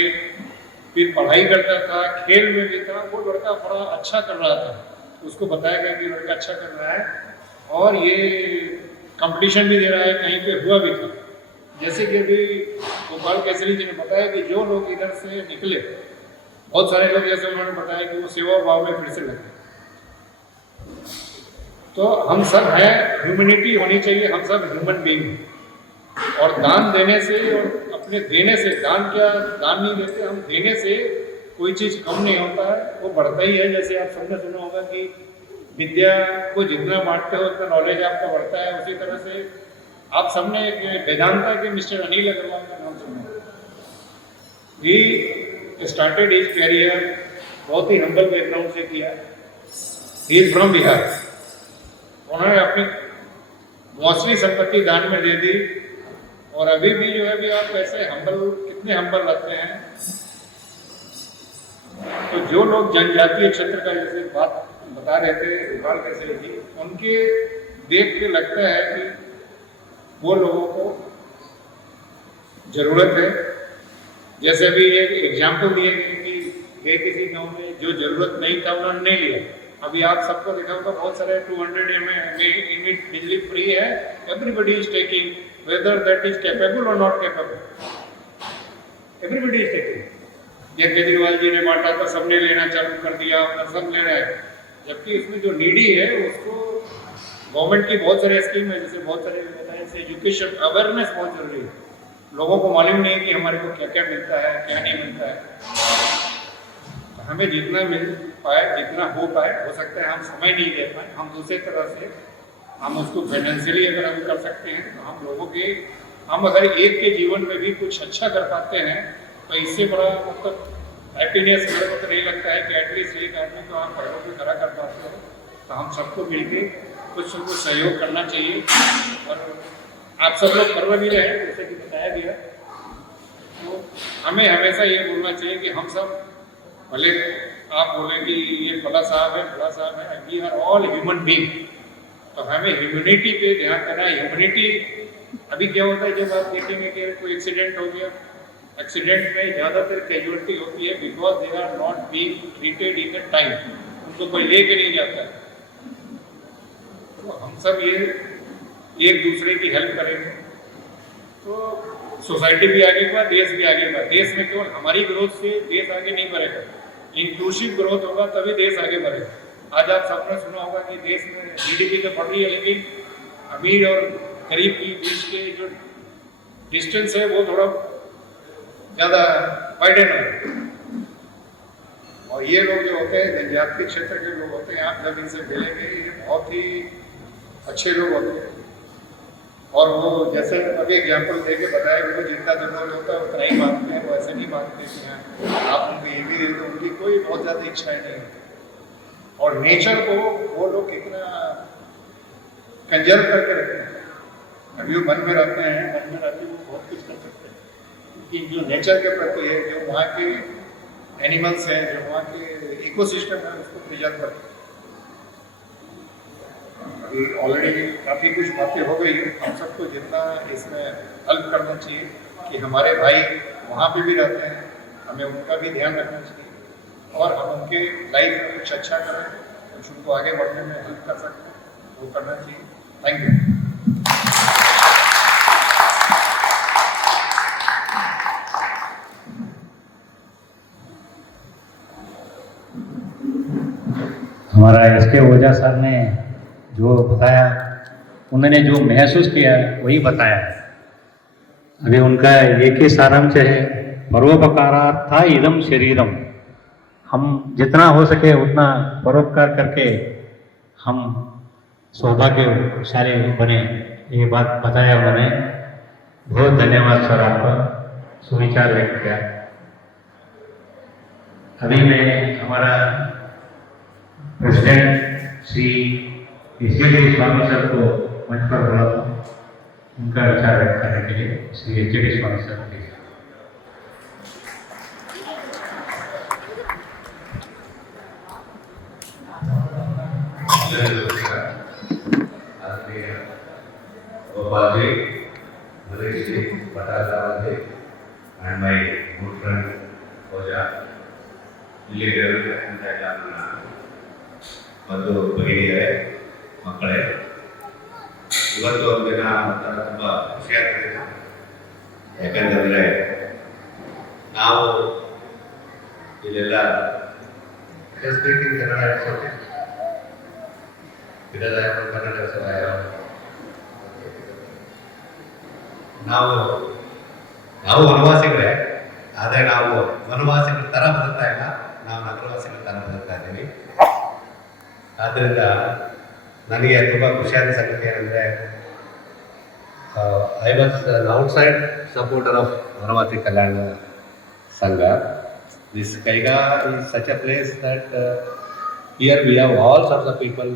फिर पढ़ाई करता था, खेल में भी था। वो लड़का बड़ा अच्छा कर रहा था, उसको बताया गया कि लड़का अच्छा कर रहा है और ये कंपटीशन भी दे रहा है, कहीं पे हुआ भी था। जैसे कि अभी गोपाल केसरी जी ने बताया कि जो लोग इधर से निकले, बहुत सारे लोग जैसे उन्होंने बताया कि वो सेवा भाव में फिर से लगे। तो हम सब हैं, ह्यूमैनिटी होनी चाहिए, हम सब ह्यूमन बीइंग। और दान देने से और अपने देने से, दान क्या, दान नहीं देते हम, देने से कोई चीज़ कम नहीं होता है, वो बढ़ता ही है। जैसे आप सबने सुना होगा कि विद्या को जितना बांटते हो उतना नॉलेज आपका बढ़ता है। उसी तरह से आप सबने वेदांता के मिस्टर अनिल अग्रवाल का नाम सुना। ही स्टार्टेड हिज कैरियर बहुत ही हम्बल बैकग्राउंड से किया। He is from Bihar. उन्होंने अपनी मौसमी संपत्ति दान में दे दी और अभी भी जो है भी आप ऐसे हम्बल, कितने हम्बल रहते हैं। तो जो लोग जनजातीय क्षेत्र का जैसे बात बता रहे थे गोपाल केसरी जी, उनके देख के लगता है कि वो लोगों को जरूरत है। जैसे अभी एक एग्जाम्पल दिए गए कि गए किसी गांव में जो जरूरत नहीं था उन्होंने नहीं लिया। अभी आप सबको देखा होगा बहुत सारे 200 यूनिट बिजली फ्री है, everybody is taking, whether that is capable और not capable, everybody is taking. ये केजरीवाल जी ने बांटा तो सबने लेना चालू कर दिया, सब ले रहे हैं, जबकि इसमें जो नीडी है उसको गवर्नमेंट की बहुत सारे स्कीम है, जैसे बहुत सारे जैसे एजुकेशन अवेयरनेस बहुत जरूरी है। लोगों को मालूम नहीं कि हमारे को क्या क्या मिलता है, क्या नहीं मिलता है। हमें जितना मिल पाए, जितना हो पाए, हो सकता है हम समय नहीं दे पाए, हम दूसरे तरह से हम उसको फाइनेंशियली अगर हम कर सकते हैं तो हम लोगों के, हम अगर एक के जीवन में भी कुछ अच्छा कर पाते हैं तो इससे बड़ा मतलब हैप्पीनेस मेरे को तो नहीं लगता है कि एटलीस्ट एक आदमी को आप पैरों पर खड़ा कर पाते हो। तो हम सबको मिलकर कुछ न कुछ सहयोग करना चाहिए और आप सब लोग कर भी रहे हैं जैसे कि बताया गया। तो हमें हमेशा ये बोलना चाहिए कि हम सब, भले आप बोले कि ये फला साहब है, फला साहब है, we are all human being. तो हमें ह्यूमैनिटी पे ध्यान करना है। ह्यूमैनिटी अभी क्या होता है, जब आप देखेंगे कि कोई एक्सीडेंट हो गया, एक्सीडेंट में ज़्यादातर कैजुअलिटी होती है because they are not being treated in a time, उनको कोई लेके नहीं जाता है। तो हम सब ये एक दूसरे की हेल्प करेंगे तो सोसाइटी भी आगे बढ़ा, देश भी आगे बढ़ा। देश में केवल हमारी ग्रोथ से देश आगे नहीं बढ़ेगा, इंक्लूसिव ग्रोथ होगा तभी देश आगे बढ़ेगा। आज आप सबने सुना होगा कि देश में जीडीपी तो बढ़ रही है, लेकिन अमीर और करीब की बीच के जो डिस्टेंस है वो थोड़ा ज़्यादा वाइडन है। और ये लोग जो होते हैं जनजातीय क्षेत्र के लोग होते हैं, आप जब इनसे मिलेंगे ये बहुत ही अच्छे लोग होते हैं। और वो जैसे अभी एग्जाम्पल दे के बताया कि वो जितना जरूरत होता है उतना ही मांगते हैं, वो ऐसे नहीं मांगते कि हाँ आप उनको ये भी दे दो, उनकी कोई बहुत ज़्यादा इच्छाएं नहीं होती। और नेचर को वो लोग कितना कंजर्व करके रखते हैं। अभी वो मन में रहते हैं, मन में रहते वो बहुत कुछ कर सकते हैं, कि जो नेचर के प्रति है, जो वहाँ के एनिमल्स हैं, जो वहाँ के इकोसिस्टम है, उसको प्रिजर्व करते हैं। अभी ऑलरेडी काफ़ी कुछ बातें हो गई, हम सबको जितना इसमें हेल्प करना चाहिए कि हमारे भाई वहाँ पे भी रहते हैं, हमें उनका भी ध्यान रखना चाहिए और हम उनके लाइफ में कुछ अच्छा करें, कुछ उनको आगे बढ़ने में हेल्प कर सकते हैं, वो करना चाहिए। Thank you. हमारा एस.के. ओझा सर ने जो बताया, उन्होंने जो महसूस किया वही बताया। अभी उनका एक ही सारांश है, परोपकारार्था इदम शरीरम। हम जितना हो सके उतना परोपकार करके हम सौभाग्यशाली बने, ये बात बताया उन्होंने। बहुत धन्यवाद सर, आपका सुविचार व्यक्त किया। अभी मैं हमारा president Shri H D. Swamy sir को मंच पर बुलाता हूँ, उनका विचार व्यक्त करने के लिए। Shri H D. Swamy sir please. Gopal ji, Malaysia ji, Patala ji, and my good friend Oja, leader and ಮತ್ತು ಭಗಿನಿಯರೇ, ಮಕ್ಕಳೇ, ಇವತ್ತು ಒಂದು ದಿನ ಒಂಥರ ತುಂಬ ಖುಷಿಯಾಗ್ತಿದೆ. ಯಾಕಂತಂದರೆ ನಾವು ಇಲ್ಲೆಲ್ಲ ಸ್ಪೀಕಿಂಗ್ ಕನ್ನಡ ಅನ್ಸುತ್ತೆ, ಕನ್ನಡ ನಾವು ವನವಾಸಿಗಳೇ, ಆದರೆ ನಾವು ವನವಾಸಿಗಳ ಥರ ಬದುಕ್ತಾ ಇಲ್ಲ, ನಾವು ನಗರವಾಸಿಗಳ ಥರ ಬದುಕ್ತಾ ಇದ್ದೀವಿ. ಆದ್ದರಿಂದ ನನಗೆ ತುಂಬ ಖುಷಿಯಾದ ಸಂಗತಿ ಏನಂದರೆ, I was an outside supporter of Vanavasi Kalyana Sangha. This Kaiga is such a place that here we have all sorts of people.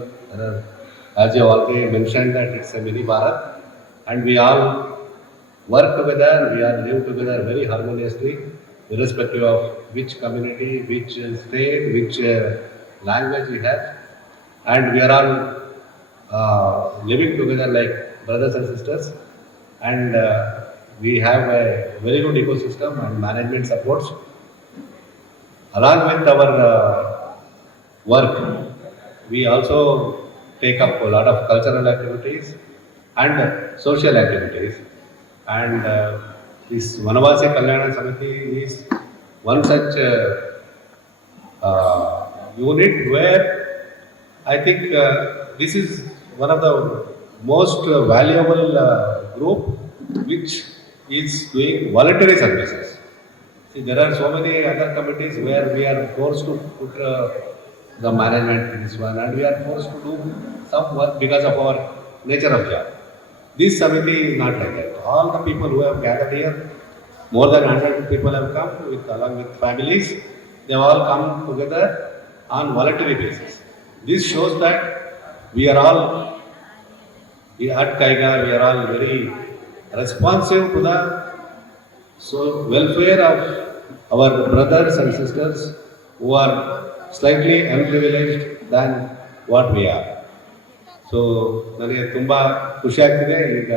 As you already mention that it's a mini Bharat and we all work together, we all live together very harmoniously, irrespective of which community, which state, which language we have, and we are all living together like brothers and sisters, and we have a very good ecosystem and management supports. Along with our work, we also take up a lot of cultural activities and social activities, and this Vanavasi Kalyana Samiti is one such unit where I think this is one of the most valuable group which is doing voluntary services. See, there are so many other committees where we are forced to put the management in this one, and we are forced to do some work because of our nature of job. This Samiti is not like that. All the people who have gathered here, more than 100 people have come along with families. They have all come together on voluntary basis. This shows that we are all at Kaiga, we are all very responsive to the welfare of our brothers and sisters who are slightly unprivileged than what we are. So ನನಗೆ ತುಂಬ ಖುಷಿ ಆಗ್ತಿದೆ. ಈಗ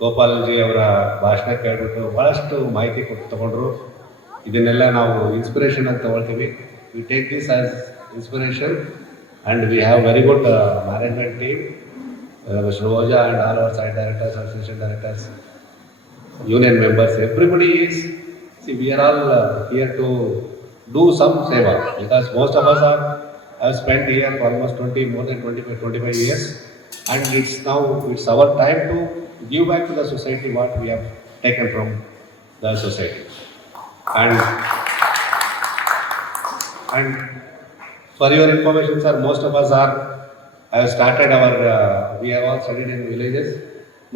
ಗೋಪಾಲ್ಜಿ ಅವರ ಭಾಷಣ ಕೇಳಿಬಿಟ್ಟು ಭಾಳಷ್ಟು ಮಾಹಿತಿ ತಗೊಂಡ್ರು. ಇದನ್ನೆಲ್ಲ ನಾವು ಇನ್ಸ್ಪಿರೇಷನ್ ಅಂತ ತಗೊಳ್ತೀವಿ. We take this as inspiration and we have very good management team, mister Ojha and all our side directors, association directors, union members, everybody is, see we are all here to do some seva, because most of us are I have spent here for almost more than 25 years, and it's our time to give back to the society what we have taken from the society. And for your information, sir, most of us have started we have all studied in villages.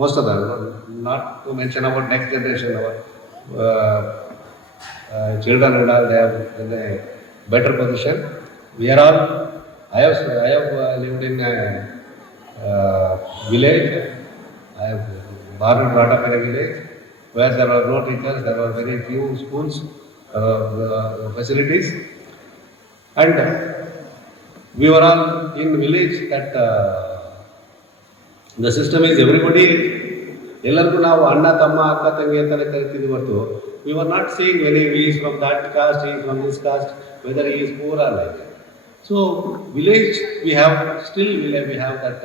Most of them, not to mention about next generation, our children and all, they are in a better position. We are all. I have lived in a village. I have born and brought up in a village where there were no teachers, there were very few schools, facilities, and we were all in village that the system is everybody. ಎಲ್ಲರಿಗೂ ನಾವು ಅಣ್ಣ ತಮ್ಮ ಅಕ್ಕ ತಂಗಿ ಅಂತಲೇ ಕರಿತಿದ್ವಿ ಹೊರತು we were not seeing when he is from that caste, he is from this caste, whether he is poor or like that. So village we have that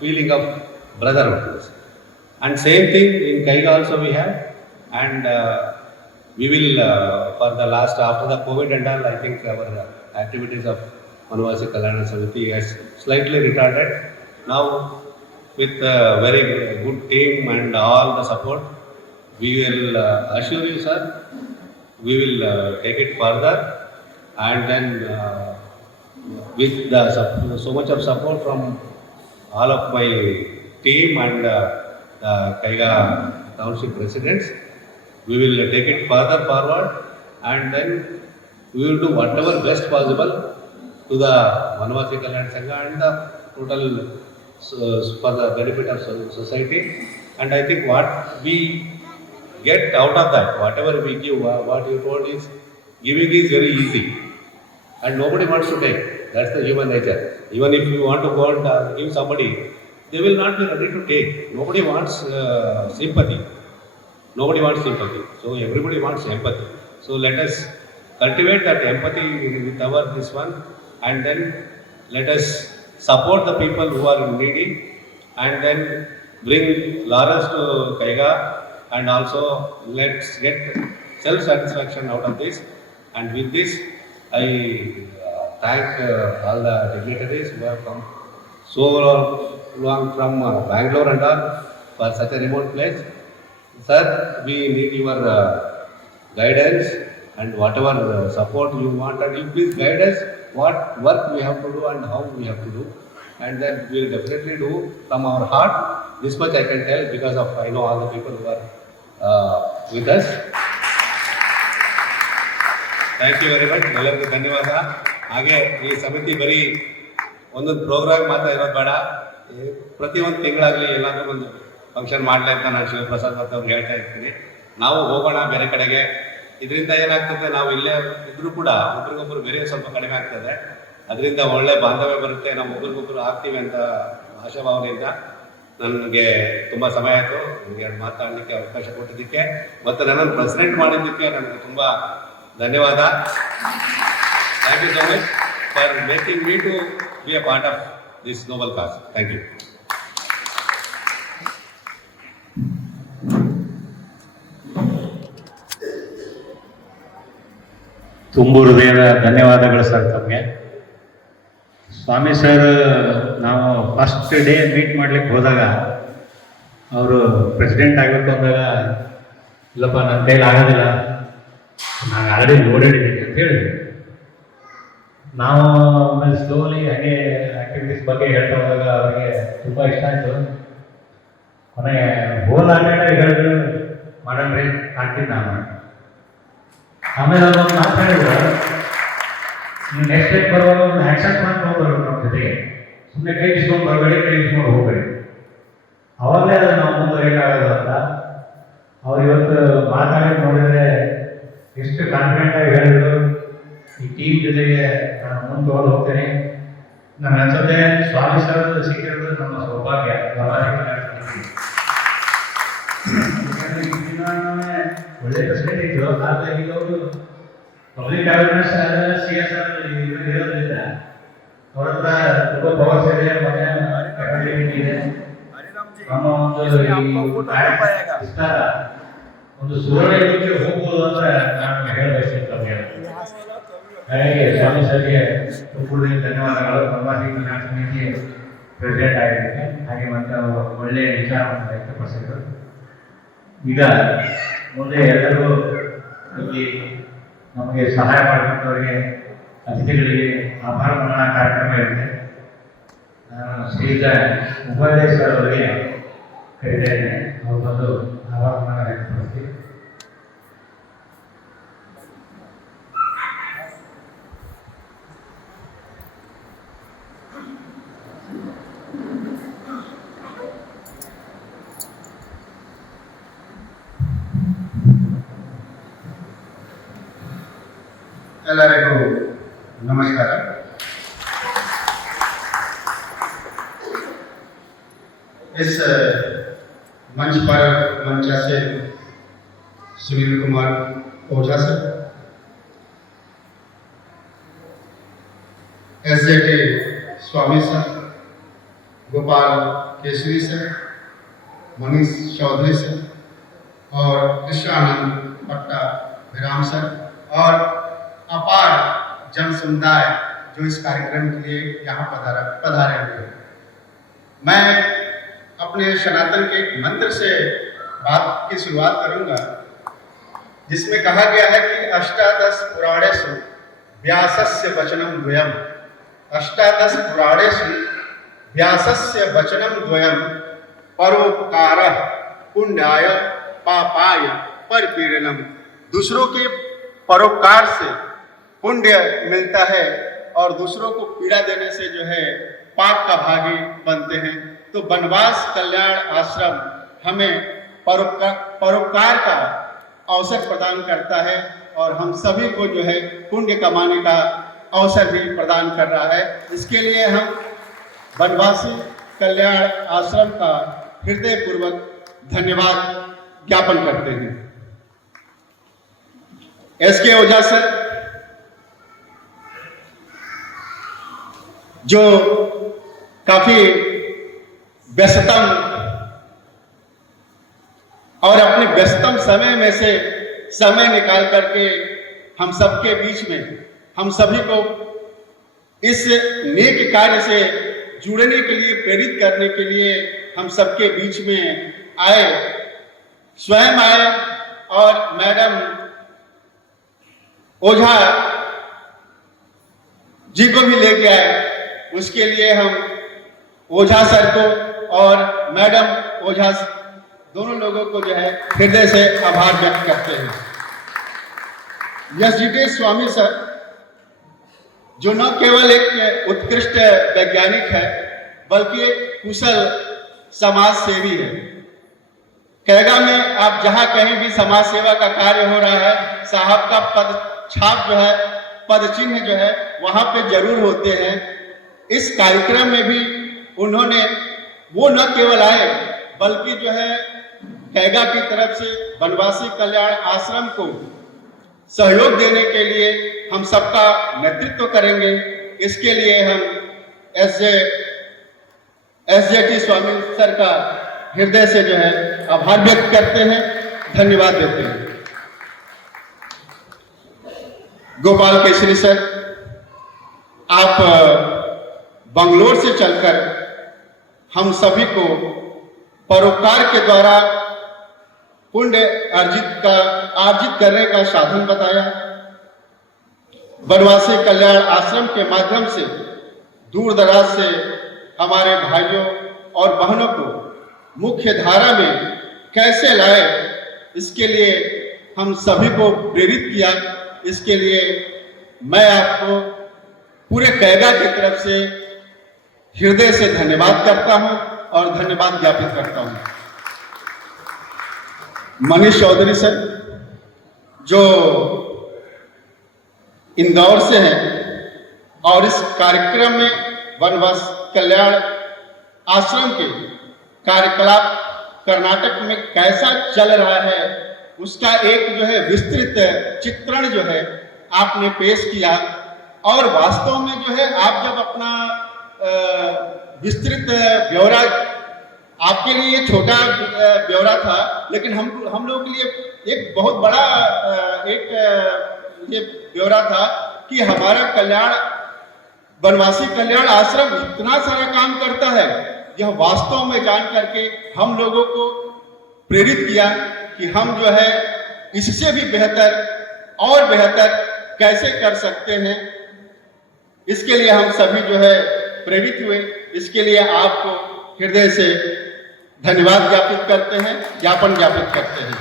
feeling of brotherhood. And same thing in Kaiga also we have, and we will for the last after the COVID and all, I think our activities of Vanvasi Kalyana Samiti has slightly retarded. Now with a very good team and all the support, we will assure you, sir, we will take it further, and then with so much of support from all of my team and the Kaiga township residents, we will take it further forward, and then we will do whatever best possible to the Vanvasi Kalyana Sangha and the total for the benefit of society. And I think what we get out of that, whatever we give, what you told is, giving is very easy and nobody wants to take. That's the human nature. Even if you want to go and give somebody, they will not be ready to take. Nobody wants sympathy. Nobody wants sympathy. So everybody wants empathy. So let us cultivate that empathy with this one, and then let us support the people who are needy, and then bring laurels to Kaiga, and also let's get self-satisfaction out of this. And with this, I thank all the dignitaries who have come so long from Bangalore and all for such a remote place. Sir, we need your guidance and whatever support you want, and you please guide us what work we have to do and how we have to do, and then we will definitely do from our heart. This much I can tell because of I know all the people who are with us. Thank you very much. ಎಲ್ಲರಿಗೂ ಧನ್ಯವಾದ. ಹಾಗೆ ಈ ಸಮಿತಿ ಬರೀ ಒಂದೊಂದು program ಮಾತ್ರ ಇರೋದು ಬೇಡ, ಪ್ರತಿಯೊಂದು ತಿಂಗಳಾಗಲಿ ಎಲ್ಲಾದರೂ ಒಂದು ಫಂಕ್ಷನ್ ಮಾಡಲಿ ಅಂತ ನಾನು ಶಿವಪ್ರಸಾದ್ ಮತ್ತು ಅವ್ರಿಗೆ ಹೇಳ್ತಾ ಇರ್ತೀನಿ. ನಾವು ಹೋಗೋಣ ಬೇರೆ ಕಡೆಗೆ. ಇದರಿಂದ ಏನಾಗ್ತದೆ, ನಾವು ಇಲ್ಲೇ ಇದ್ರೂ ಕೂಡ ಒಬ್ರಿಗೊಬ್ರು ಬೇರೆ ಸ್ವಲ್ಪ ಕಡಿಮೆ ಆಗ್ತದೆ. ಅದರಿಂದ ಒಳ್ಳೆ ಬಾಂಧವ್ಯ ಬರುತ್ತೆ, ನಾವು ಒಬ್ರಿಗೊಬ್ರು ಆಗ್ತೀವಿ ಅಂತ ಆಶಾಭಾವನೆಯಿಂದ. ನನಗೆ ತುಂಬ ಸಮಯ ಆಯಿತು, ನನಗೆ ಮಾತಾಡಲಿಕ್ಕೆ ಅವಕಾಶ ಕೊಟ್ಟಿದ್ದಕ್ಕೆ ಮತ್ತು ನನ್ನನ್ನು ಪ್ರೆಸಿಡೆಂಟ್ ಮಾಡಿದ್ದಕ್ಕೆ ನನಗೆ ತುಂಬ ಧನ್ಯವಾದ. Thank you so much for making me to be a part of this noble cause. Thank you. ತುಂಬು ಹೃದಯದ ಧನ್ಯವಾದಗಳು ಸರ್ ತಮಗೆ. ಸ್ವಾಮಿ ಸರ್ ನಾವು ಫಸ್ಟ್ ಡೇ ಮೀಟ್ ಮಾಡ್ಲಿಕ್ಕೆ ಹೋದಾಗ ಅವರು ಪ್ರೆಸಿಡೆಂಟ್ ಆಗಬೇಕು ಅಂದಾಗ, ಇಲ್ಲಪ್ಪ ನನ್ನ ಕೈಲಿ ಆಗೋದಿಲ್ಲ, ನಾನು ಆಲ್ರೆಡಿ ನೋಡಿದ್ದೀನಿ ಅಂತ ಹೇಳಿದ್ವಿ. ನಾವು ಆಮೇಲೆ ಸ್ಲೋಲಿ ಹಾಗೆ ಆ್ಯಕ್ಟಿವಿಟೀಸ್ ಬಗ್ಗೆ ಹೇಳ್ತಾ ಹೋದಾಗ ಅವರಿಗೆ ತುಂಬ ಇಷ್ಟ ಆಯಿತು. ಕೊನೆಗೆ ಹೋಲ್ ಆಟಾಡ ಹೇಳಿದ್ರು, ಮಾಡಣ್ರಿ ಆಗ್ತೀನಿ ನಾನು. ಆಮೇಲೆ ಅವ್ರು ಮಾತಾಡಿದ್ರು, ನೀವು ನೆಕ್ಸ್ಟ್ ಡೇಟ್ ಬರುವಾಗ ಒಂದು ಆ್ಯಕ್ಷನ್ ಪ್ಲಾನ್ ತೊಗೊಂಡ್ಬರ್ಬೇಕು ನಮ್ಮ ಜೊತೆಗೆ, ಸುಮ್ಮನೆ ಕೈ ಇಸ್ಕೊಂಡು ಬರಬೇಡಿ, ಕೈ ಇಸ್ಕೊಂಡು ಹೋಗಬೇಡಿ. ಅವಾಗಲೇ ಅದು ನಾವು ಮುಂದುವರಿಯೋಕ್ಕಾಗೋದು ಅಂತ ಅವ್ರು ಇವತ್ತು ಮಾತಾಡಿ ನೋಡಿದರೆ ಎಷ್ಟು ಕಾನ್ಫಿಡೆಂಟಾಗಿ ಹೇಳಿದ್ರು. ಈ ಟೀಮ್ ಜೊತೆಗೆ ನಾನು ಮುಂದೆ ತೊಗೊಂಡು ಹೋಗ್ತೇನೆ. ನನ್ನ ಅನ್ಸುತ್ತೆ ಸ್ವಾಮಿ ಸರ್ ಸಿಕ್ಕಿರೋದು ನಮ್ಮ ಸೌಭಾಗ್ಯ. ಒಳ್ಳೆ ಪ್ರೆಸಿಡೆಂಟ್ ಇದ್ರು, ಆದರೆ ಈಗ ಅವರು ಪಬ್ಲಿಕ್ ಅವೇರ್ನೆಸ್ CSR ಇರೋದ್ರಿಂದ ಅವ್ರ ಹತ್ರ ತುಂಬ ಪವರ್ಸ್ ಇದೆ, ಮತ್ತೆ ಕೆಪಾಸಿಟಿ ಇದೆ. ನಮ್ಮ ಒಂದು ವಿಸ್ತಾರ ಒಂದು ಸುವರ್ಣ ಯುಗಕ್ಕೆ ಹೋಗ್ಬೋದು ಅಂತ ನಾನು ಹೇಳಬಯಸುತ್ತೇನೆ. ಹಾಗಾಗಿ ಸ್ವಾಮಿ ಸರ್ಗೆ ತುಂಬ ಧನ್ಯವಾದಗಳು. ಬಂಬಾಸಿ ಕಲ್ಯಾಣ ಸಮಿತಿ ಪ್ರೆಸಿಡೆಂಟ್ ಆಗಿದ್ದೀನಿ. ಹಾಗೆ ಮತ್ತು ಒಳ್ಳೆಯ ವಿಚಾರವನ್ನು ವ್ಯಕ್ತಪಡಿಸಿದರು. ಈಗ ಮುಂದೆ ಎಲ್ಲರೂ ಇಲ್ಲಿ ನಮಗೆ ಸಹಾಯ ಮಾಡಿದಂಥವರಿಗೆ ಅತಿಥಿಗಳಿಗೆ ಆಭಾರ ಮನ್ನಣಾ ಕಾರ್ಯಕ್ರಮ ಇರುತ್ತೆ. ನಾನು ಶ್ರೀಯುತ ಉಪಾಧ್ಯಾಯ ಅವರಿಗೆ ಕರೀತಾ ಇದ್ದೇನೆ. ಅವರು ಬಂದು ಆಭಾರ ಮನ್ನಣಾ ವ್ಯಕ್ತಪಡಿಸ್ತೀವಿ. ಎಲ್ಲರಿಗೂ ನಮಸ್ಕಾರ. इस मंच पर मंचा से Sunil Kumar Ojha sir, SJT Swami sir, Gopal Kesari sir, Manish Chaudhary sir और कृष्णानंद पट्टा विराम सर और अपार जन समुदाय जो इस कार्यक्रम के लिए यहाँ पधारे हुए हैं। मैं अपने सनातन के एक मंत्र से बात की शुरुआत करूंगा, जिसमें कहा गया है कि अष्टादश पुराणेषु व्यासस्य वचनं द्वयम्। अष्टादश पुराणेषु व्यासस्य वचनं द्वयम् परोपकारः पुण्याय पापाय परपीडनम्। दूसरों के परोपकार से पुण्य मिलता है और दूसरों को पीड़ा देने से जो है पाप का भागी बनते हैं। तो वनवास कल्याण आश्रम हमें परोपकार का अवसर प्रदान करता है और हम सभी को जो है पुण्य कमाने का अवसर भी प्रदान कर रहा है। इसके लिए हम वनवासी कल्याण आश्रम का हृदय पूर्वक धन्यवाद ज्ञापन करते हैं। SK ओझा सर जो काफी व्यस्तम और अपने व्यस्तम समय में से समय निकाल करके हम सबके बीच में हम सभी को इस नेक कार्य से जुड़ने के लिए प्रेरित करने के लिए हम सबके बीच में आए, स्वयं आए और मैडम ओझा जी को भी लेके आए। उसके लिए हम ओझा सर को और मैडम ओझा दोनों लोगों को जो है हृदय से आभार व्यक्त करते हैं। SJT स्वामी सर जो न केवल एक उत्कृष्ट वैज्ञानिक है बल्कि एक कुशल समाज सेवी है। कैगा में आप जहां कहीं भी समाज सेवा का कार्य हो रहा है, साहब का पद छाप जो है, पद चिन्ह जो है वहां पे जरूर होते हैं। इस कार्यक्रम में भी उन्होंने वो न केवल आए बल्कि जो है कैगा की तरफ से वनवासी कल्याण आश्रम को सहयोग देने के लिए हम सबका नेतृत्व करेंगे। इसके लिए हम SJT स्वामी सर का हृदय से जो है आभार व्यक्त करते हैं, धन्यवाद देते हैं। गोपाल केसरी सर, आप बंगलोर से चलकर हम सभी को परोपकार के द्वारा पुण्य अर्जित करने का साधन बताया। वनवासी कल्याण आश्रम के माध्यम से दूर दराज से हमारे भाइयों और बहनों को मुख्य धारा में कैसे लाए, इसके लिए हम सभी को प्रेरित किया। इसके लिए मैं आपको पूरे कैगा की तरफ से हृदय से धन्यवाद करता हूं और धन्यवाद ज्ञापित करता हूं। मनीष चौधरी सर जो इंदौर से हैं और इस कार्यक्रम में वनवास कल्याण आश्रम के कार्यकलाप कर्नाटक में कैसा चल रहा है उसका एक जो है विस्तृत चित्रण जो है आपने पेश किया। और वास्तव में जो है आप जब अपना विस्तृत ब्यौरा, आपके लिए ये छोटा ब्यौरा था लेकिन हम लोगों के लिए एक बहुत बड़ा एक ये ब्यौरा था कि हमारा कल्याण बनवासी कल्याण आश्रम इतना सारा काम करता है, यह वास्तव में जान करके हम लोगों को प्रेरित किया कि हम जो है इससे भी बेहतर और बेहतर कैसे कर सकते हैं। इसके लिए हम सभी जो है प्रेरित हुए। इसके लिए आपको हृदय से धन्यवाद ज्ञापन ज्ञापित करते हैं।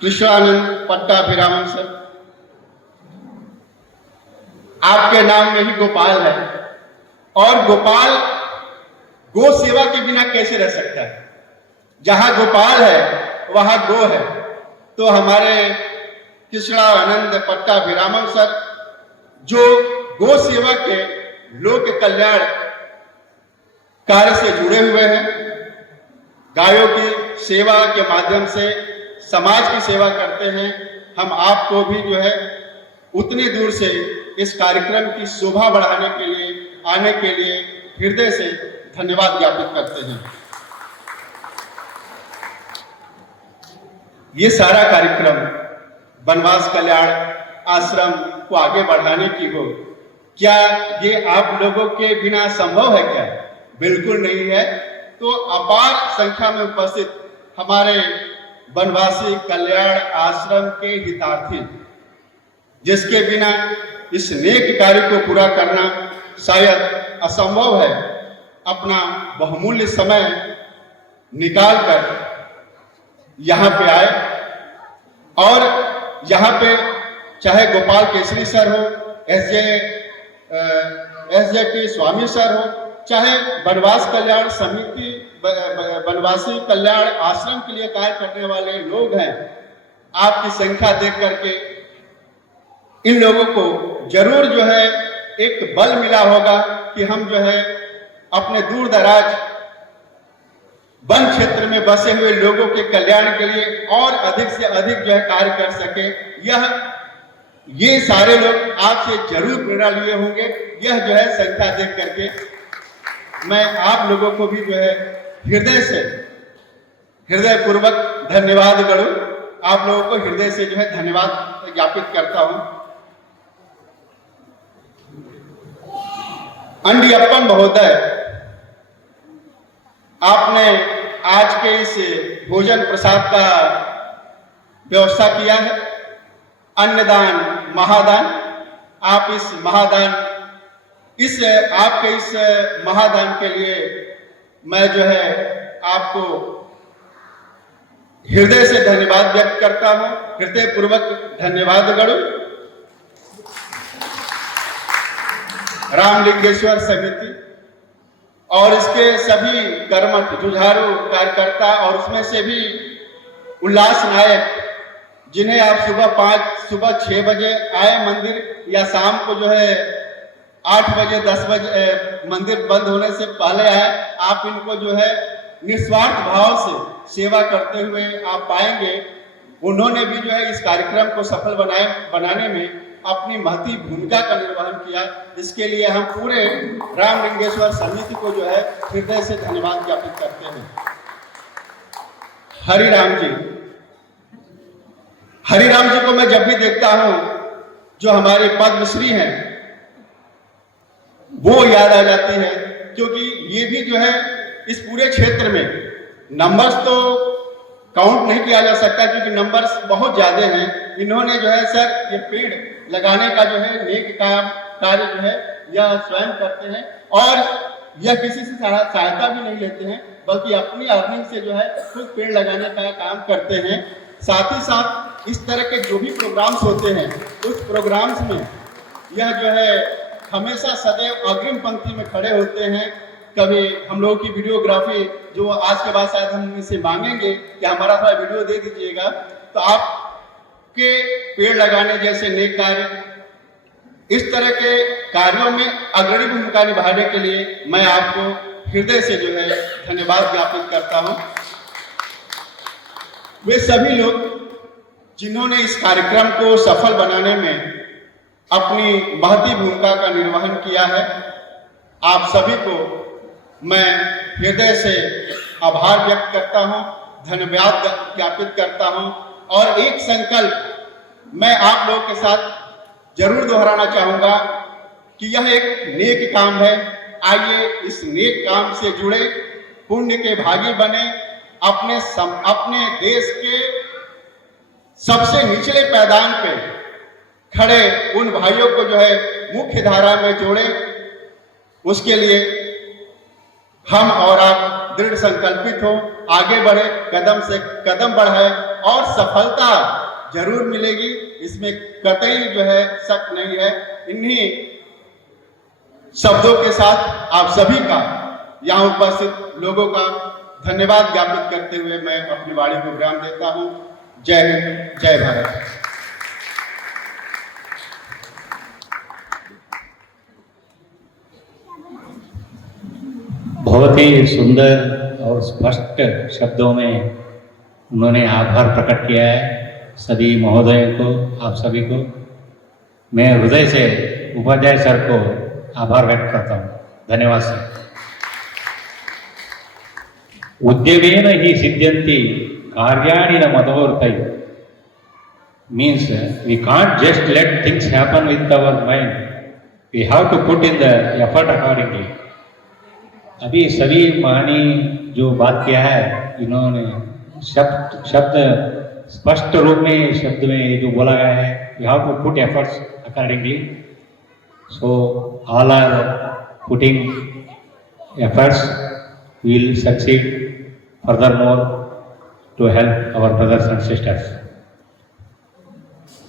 कृष्णानंद पट्टाभिरामन सर, आपके नाम में ही गोपाल है, और गोपाल गो सेवा के बिना कैसे रह सकता है। जहां गोपाल है वहां गो है। तो हमारे कृष्णानंद पट्टाभिरामन सर जो गो सेवा के लोक कल्याण कार्य से जुड़े हुए हैं, गायों की सेवा के माध्यम से समाज की सेवा करते हैं। हम आपको भी जो है उतनी दूर से इस कार्यक्रम की शोभा बढ़ाने के लिए आने के लिए हृदय से धन्यवाद ज्ञापित करते हैं। ये सारा कार्यक्रम बनवास कल्याण आश्रम को आगे बढ़ाने की हो, क्या ये आप लोगों के बिना संभव है क्या? बिल्कुल नहीं है। तो अपार संख्या में उपस्थित हमारे बनवासी कल्याण आश्रम के हितार्थी, जिसके बिना इस नेक कार्य को पूरा करना शायद असंभव है, अपना बहुमूल्य समय निकालकर यहाँ पे आए। और यहाँ पे चाहे गोपाल केसरी सर हो, एस.जे. स्वामी सर हो, चाहे बनवास कल्याण समिति बनवासी कल्याण आश्रम के लिए कार्य करने वाले लोग हैं, आपकी संख्या देख करके इन लोगों को जरूर जो है एक बल मिला होगा कि हम जो है अपने दूर दराज वन क्षेत्र में बसे हुए लोगों के कल्याण के लिए और अधिक से अधिक जो है कार्य कर सके। ये सारे लोग आपसे जरूर प्रेरणा लिए होंगे। यह जो है संख्या देख करके मैं आप लोगों को भी जो है हृदय पूर्वक धन्यवाद करूं। आप लोगों को हृदय से जो है धन्यवाद ज्ञापित करता हूं। अंडियप्पन महोदय, आपने आज के इस भोजन प्रसाद का व्यवस्था किया है, अन्नदान महादान। आप इस महादान के लिए मैं जो है आपको हृदय से धन्यवाद व्यक्त करता हूं। हृदय पूर्वक धन्यवाद करूं। रामलिंगेश्वर समिति और इसके सभी कर्मठ जुझारू कार्यकर्ता और उसमें से भी उल्लास नायक, जिन्हें आप सुबह 6 बजे आए मंदिर, या शाम को जो है 8 बजे 10 बजे मंदिर बंद होने से पहले आए, आप इनको जो है निस्वार्थ भाव से सेवा करते हुए आप पाएंगे। उन्होंने भी जो है इस कार्यक्रम को सफल बनाने में अपनी महती भूमिका का निर्वहन किया। इसके लिए हम पूरे रामलिंगेश्वर समिति को जो है हृदय से धन्यवाद ज्ञापित करते हैं। हरिराम जी को मैं जब भी देखता हूं, जो हमारे पद्मश्री हैं, वो याद आ जाती है, क्योंकि ये भी जो है इस पूरे क्षेत्र में नंबर्स तो काउंट नहीं किया जा सकता, क्योंकि नंबर्स बहुत ज्यादा हैं। इन्होंने जो है सर ये पेड़ लगाने का जो है नेक कार्य जो है यह स्वयं करते हैं, और यह किसी से सहायता भी नहीं लेते हैं, बल्कि अपनी अर्निंग से जो है खुद पेड़ लगाने का काम करते हैं। साथ ही साथ इस तरह के जो भी प्रोग्राम्स होते हैं, उस प्रोग्राम्स में यह जो है हमेशा सदैव अग्रिम पंक्ति में खड़े होते हैं। कभी हम लोगों की वीडियोग्राफी, जो आज के बाद शायद हम इनसे मांगेंगे कि हमारा थोड़ा वीडियो दे दीजिएगा, तो आपके पेड़ लगाने जैसे नेक कार्य, इस तरह के कार्यों में अग्रणी भूमिका निभाने के लिए मैं आपको हृदय से जो है धन्यवाद ज्ञापित करता हूं। वे सभी लोग जिन्होंने इस कार्यक्रम को सफल बनाने में अपनी महती भूमिका का निर्वहन किया है, आप सभी को मैं हृदय से आभार व्यक्त करता हूं, धन्यवाद ज्ञापित करता हूं। और एक संकल्प मैं आप लोगों के साथ जरूर दोहराना चाहूंगा कि यह एक नेक काम है। आइए इस नेक काम से जुड़े, पुण्य के भागी बने, अपने देश के सबसे निचले पैदान पे खड़े उन भाइयों को जो है मुख्य धारा में जोड़े। उसके लिए हम और आप दृढ़ संकल्पित हो, आगे बढ़े, कदम से कदम बढ़ाए और सफलता जरूर मिलेगी, इसमें कतई जो है शक नहीं है। इन्हीं शब्दों के साथ आप सभी का, यहाँ उपस्थित लोगों का धन्यवाद ज्ञापित करते हुए मैं अपनी वाणी को विराम देता हूँ। जय हिंद, जय भारत। बहुत ही सुंदर और स्पष्ट शब्दों में उन्होंने आभार प्रकट किया है सभी महोदयों को, आप सभी को। मैं हृदय से उपाध्याय सर को आभार व्यक्त करता हूँ। धन्यवाद सर। उद्यमेन ही सिद्ध्यन्ति कार्याणि न मदोरथै means we can't just let things happen with our mind, we have to put in the effort accordingly. अभी सभी मानी जो बात किया है इन्होंने शब्द स्पष्ट रूप में शब्द में जो बोला गया है, you have to put efforts accordingly. So all are putting efforts, we will succeed furthermore to help our brothers and sisters.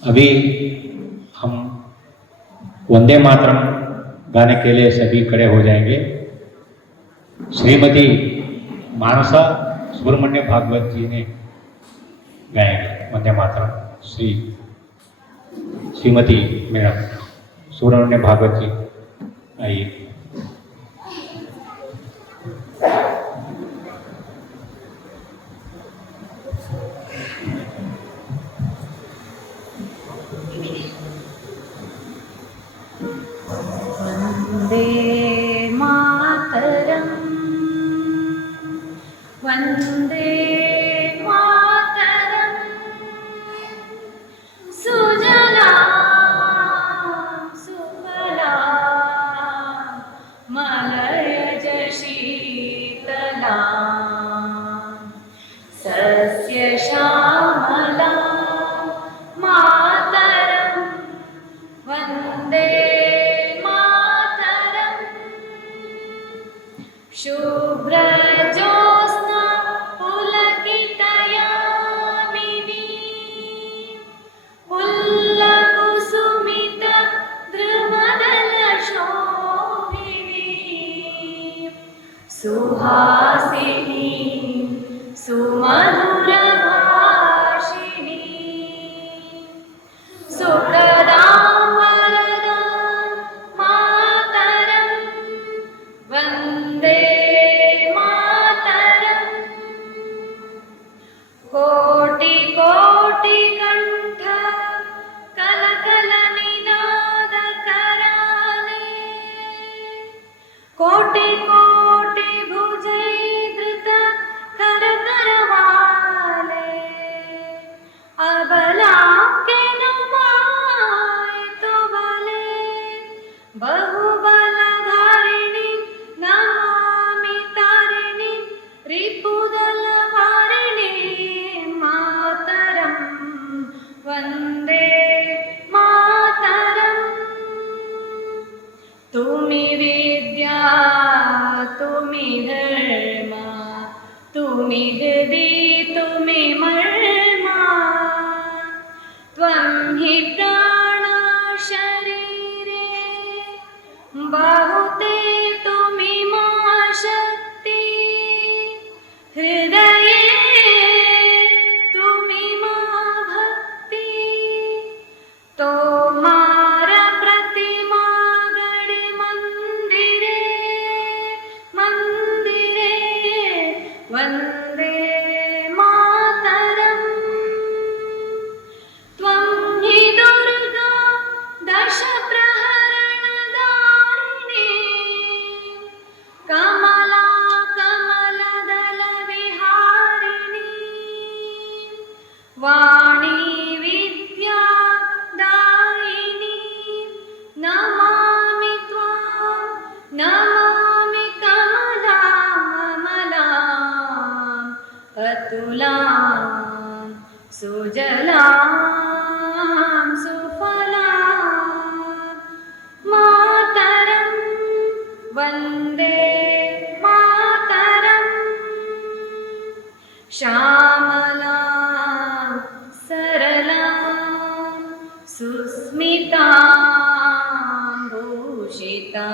अभी हम वंदे मातरम गाने के लिए सभी खड़े हो जाएंगे। श्रीमती मानसा सुब्रमण्य भागवत जी ने गाएंगे वंदे मातरम। श्रीमती मैडम सुब्रमण्य भागवत जी आइए। वन्दे मातरम् वन्दे मातरम् सुजलां सुफलां सुजलां सुफलां मातरं वन्दे मातरं श्यामलां सरलां सुस्मितां भूषितां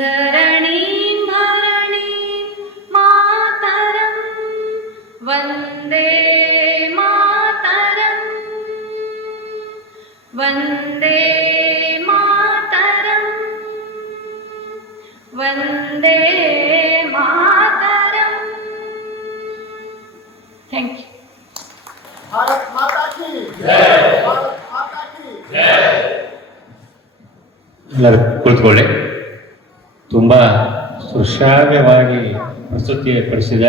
धरणीं भरणीं मातरं वन्दे मातरं वन्दे मातरं वन्दे मातरं। Thank you. भारत माता की जय, भारत माता की ಎಲ್ಲರೂ ಕುಳಿತುಕೊಳ್ಳಿ. ತುಂಬ ಸುಶ್ರಾವ್ಯವಾಗಿ ಪ್ರಸ್ತುತಿಪಡಿಸಿದ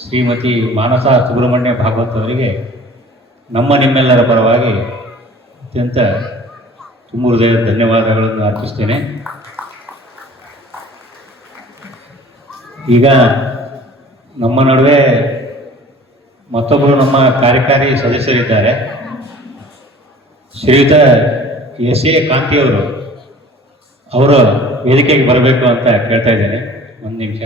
ಶ್ರೀಮತಿ ಮಾನಸ ಸುಬ್ರಹ್ಮಣ್ಯ ಭಾಗವತ್ ಅವರಿಗೆ ನಿಮ್ಮೆಲ್ಲರ ಪರವಾಗಿ ಅತ್ಯಂತ ತುಂಬ ಹೃದಯದ ಧನ್ಯವಾದಗಳನ್ನು ಅರ್ಪಿಸ್ತೇನೆ. ಈಗ ನಮ್ಮ ನಡುವೆ ಮತ್ತೊಬ್ಬರು ನಮ್ಮ ಕಾರ್ಯಕಾರಿ ಸದಸ್ಯರಿದ್ದಾರೆ. ಶ್ರೀಯುತ ಎಸ್ ಎ ಕಾಂತಿಯವರು ಅವರು ವೇದಿಕೆಗೆ ಬರಬೇಕು ಅಂತ ಕೇಳ್ತಾ ಇದ್ದೇನೆ. ಒಂದು ನಿಮಿಷ.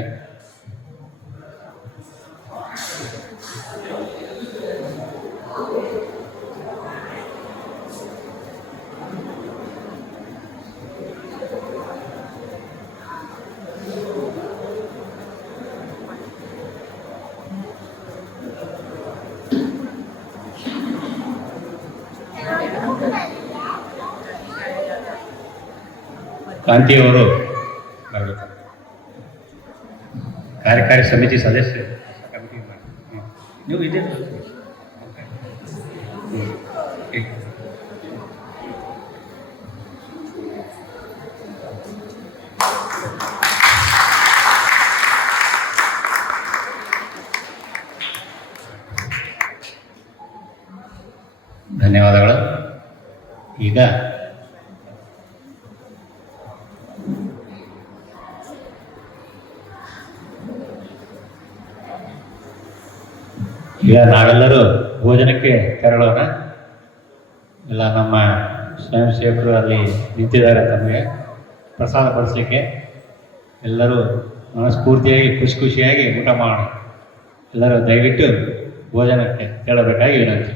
ಕಾಂತಿಯವರು ಬರಬೇಕು. ಕಾರ್ಯಕಾರಿ ಸಮಿತಿ ಸದಸ್ಯರು ನೀವು ಇದೆ. ಧನ್ಯವಾದಗಳು. ಈಗ ನಾವೆಲ್ಲರೂ ಭೋಜನಕ್ಕೆ ತೆರಳೋಣ. ಎಲ್ಲ ನಮ್ಮ ಸ್ವಯಂ ಸೇವಕರು ಅಲ್ಲಿ ನಿಂತಿದ್ದಾರೆ ತಮಗೆ ಪ್ರಸಾದ ಪಡಿಸಲಿಕ್ಕೆ. ಎಲ್ಲರೂ ಮನಸ್ಫೂರ್ತಿಯಾಗಿ ಖುಷಿಯಾಗಿ ಊಟ ಮಾಡೋಣ. ಎಲ್ಲರೂ ದಯವಿಟ್ಟು ಭೋಜನಕ್ಕೆ ತೆರಳಬೇಕಾಗಿ ವಿನಂತಿ.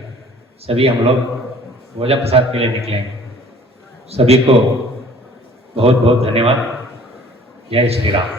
सभी हम लोग भोजन प्रसाद के लिए निकलेंगे. सभी को बहुत बहुत धन्यवाद. जय श्री राम.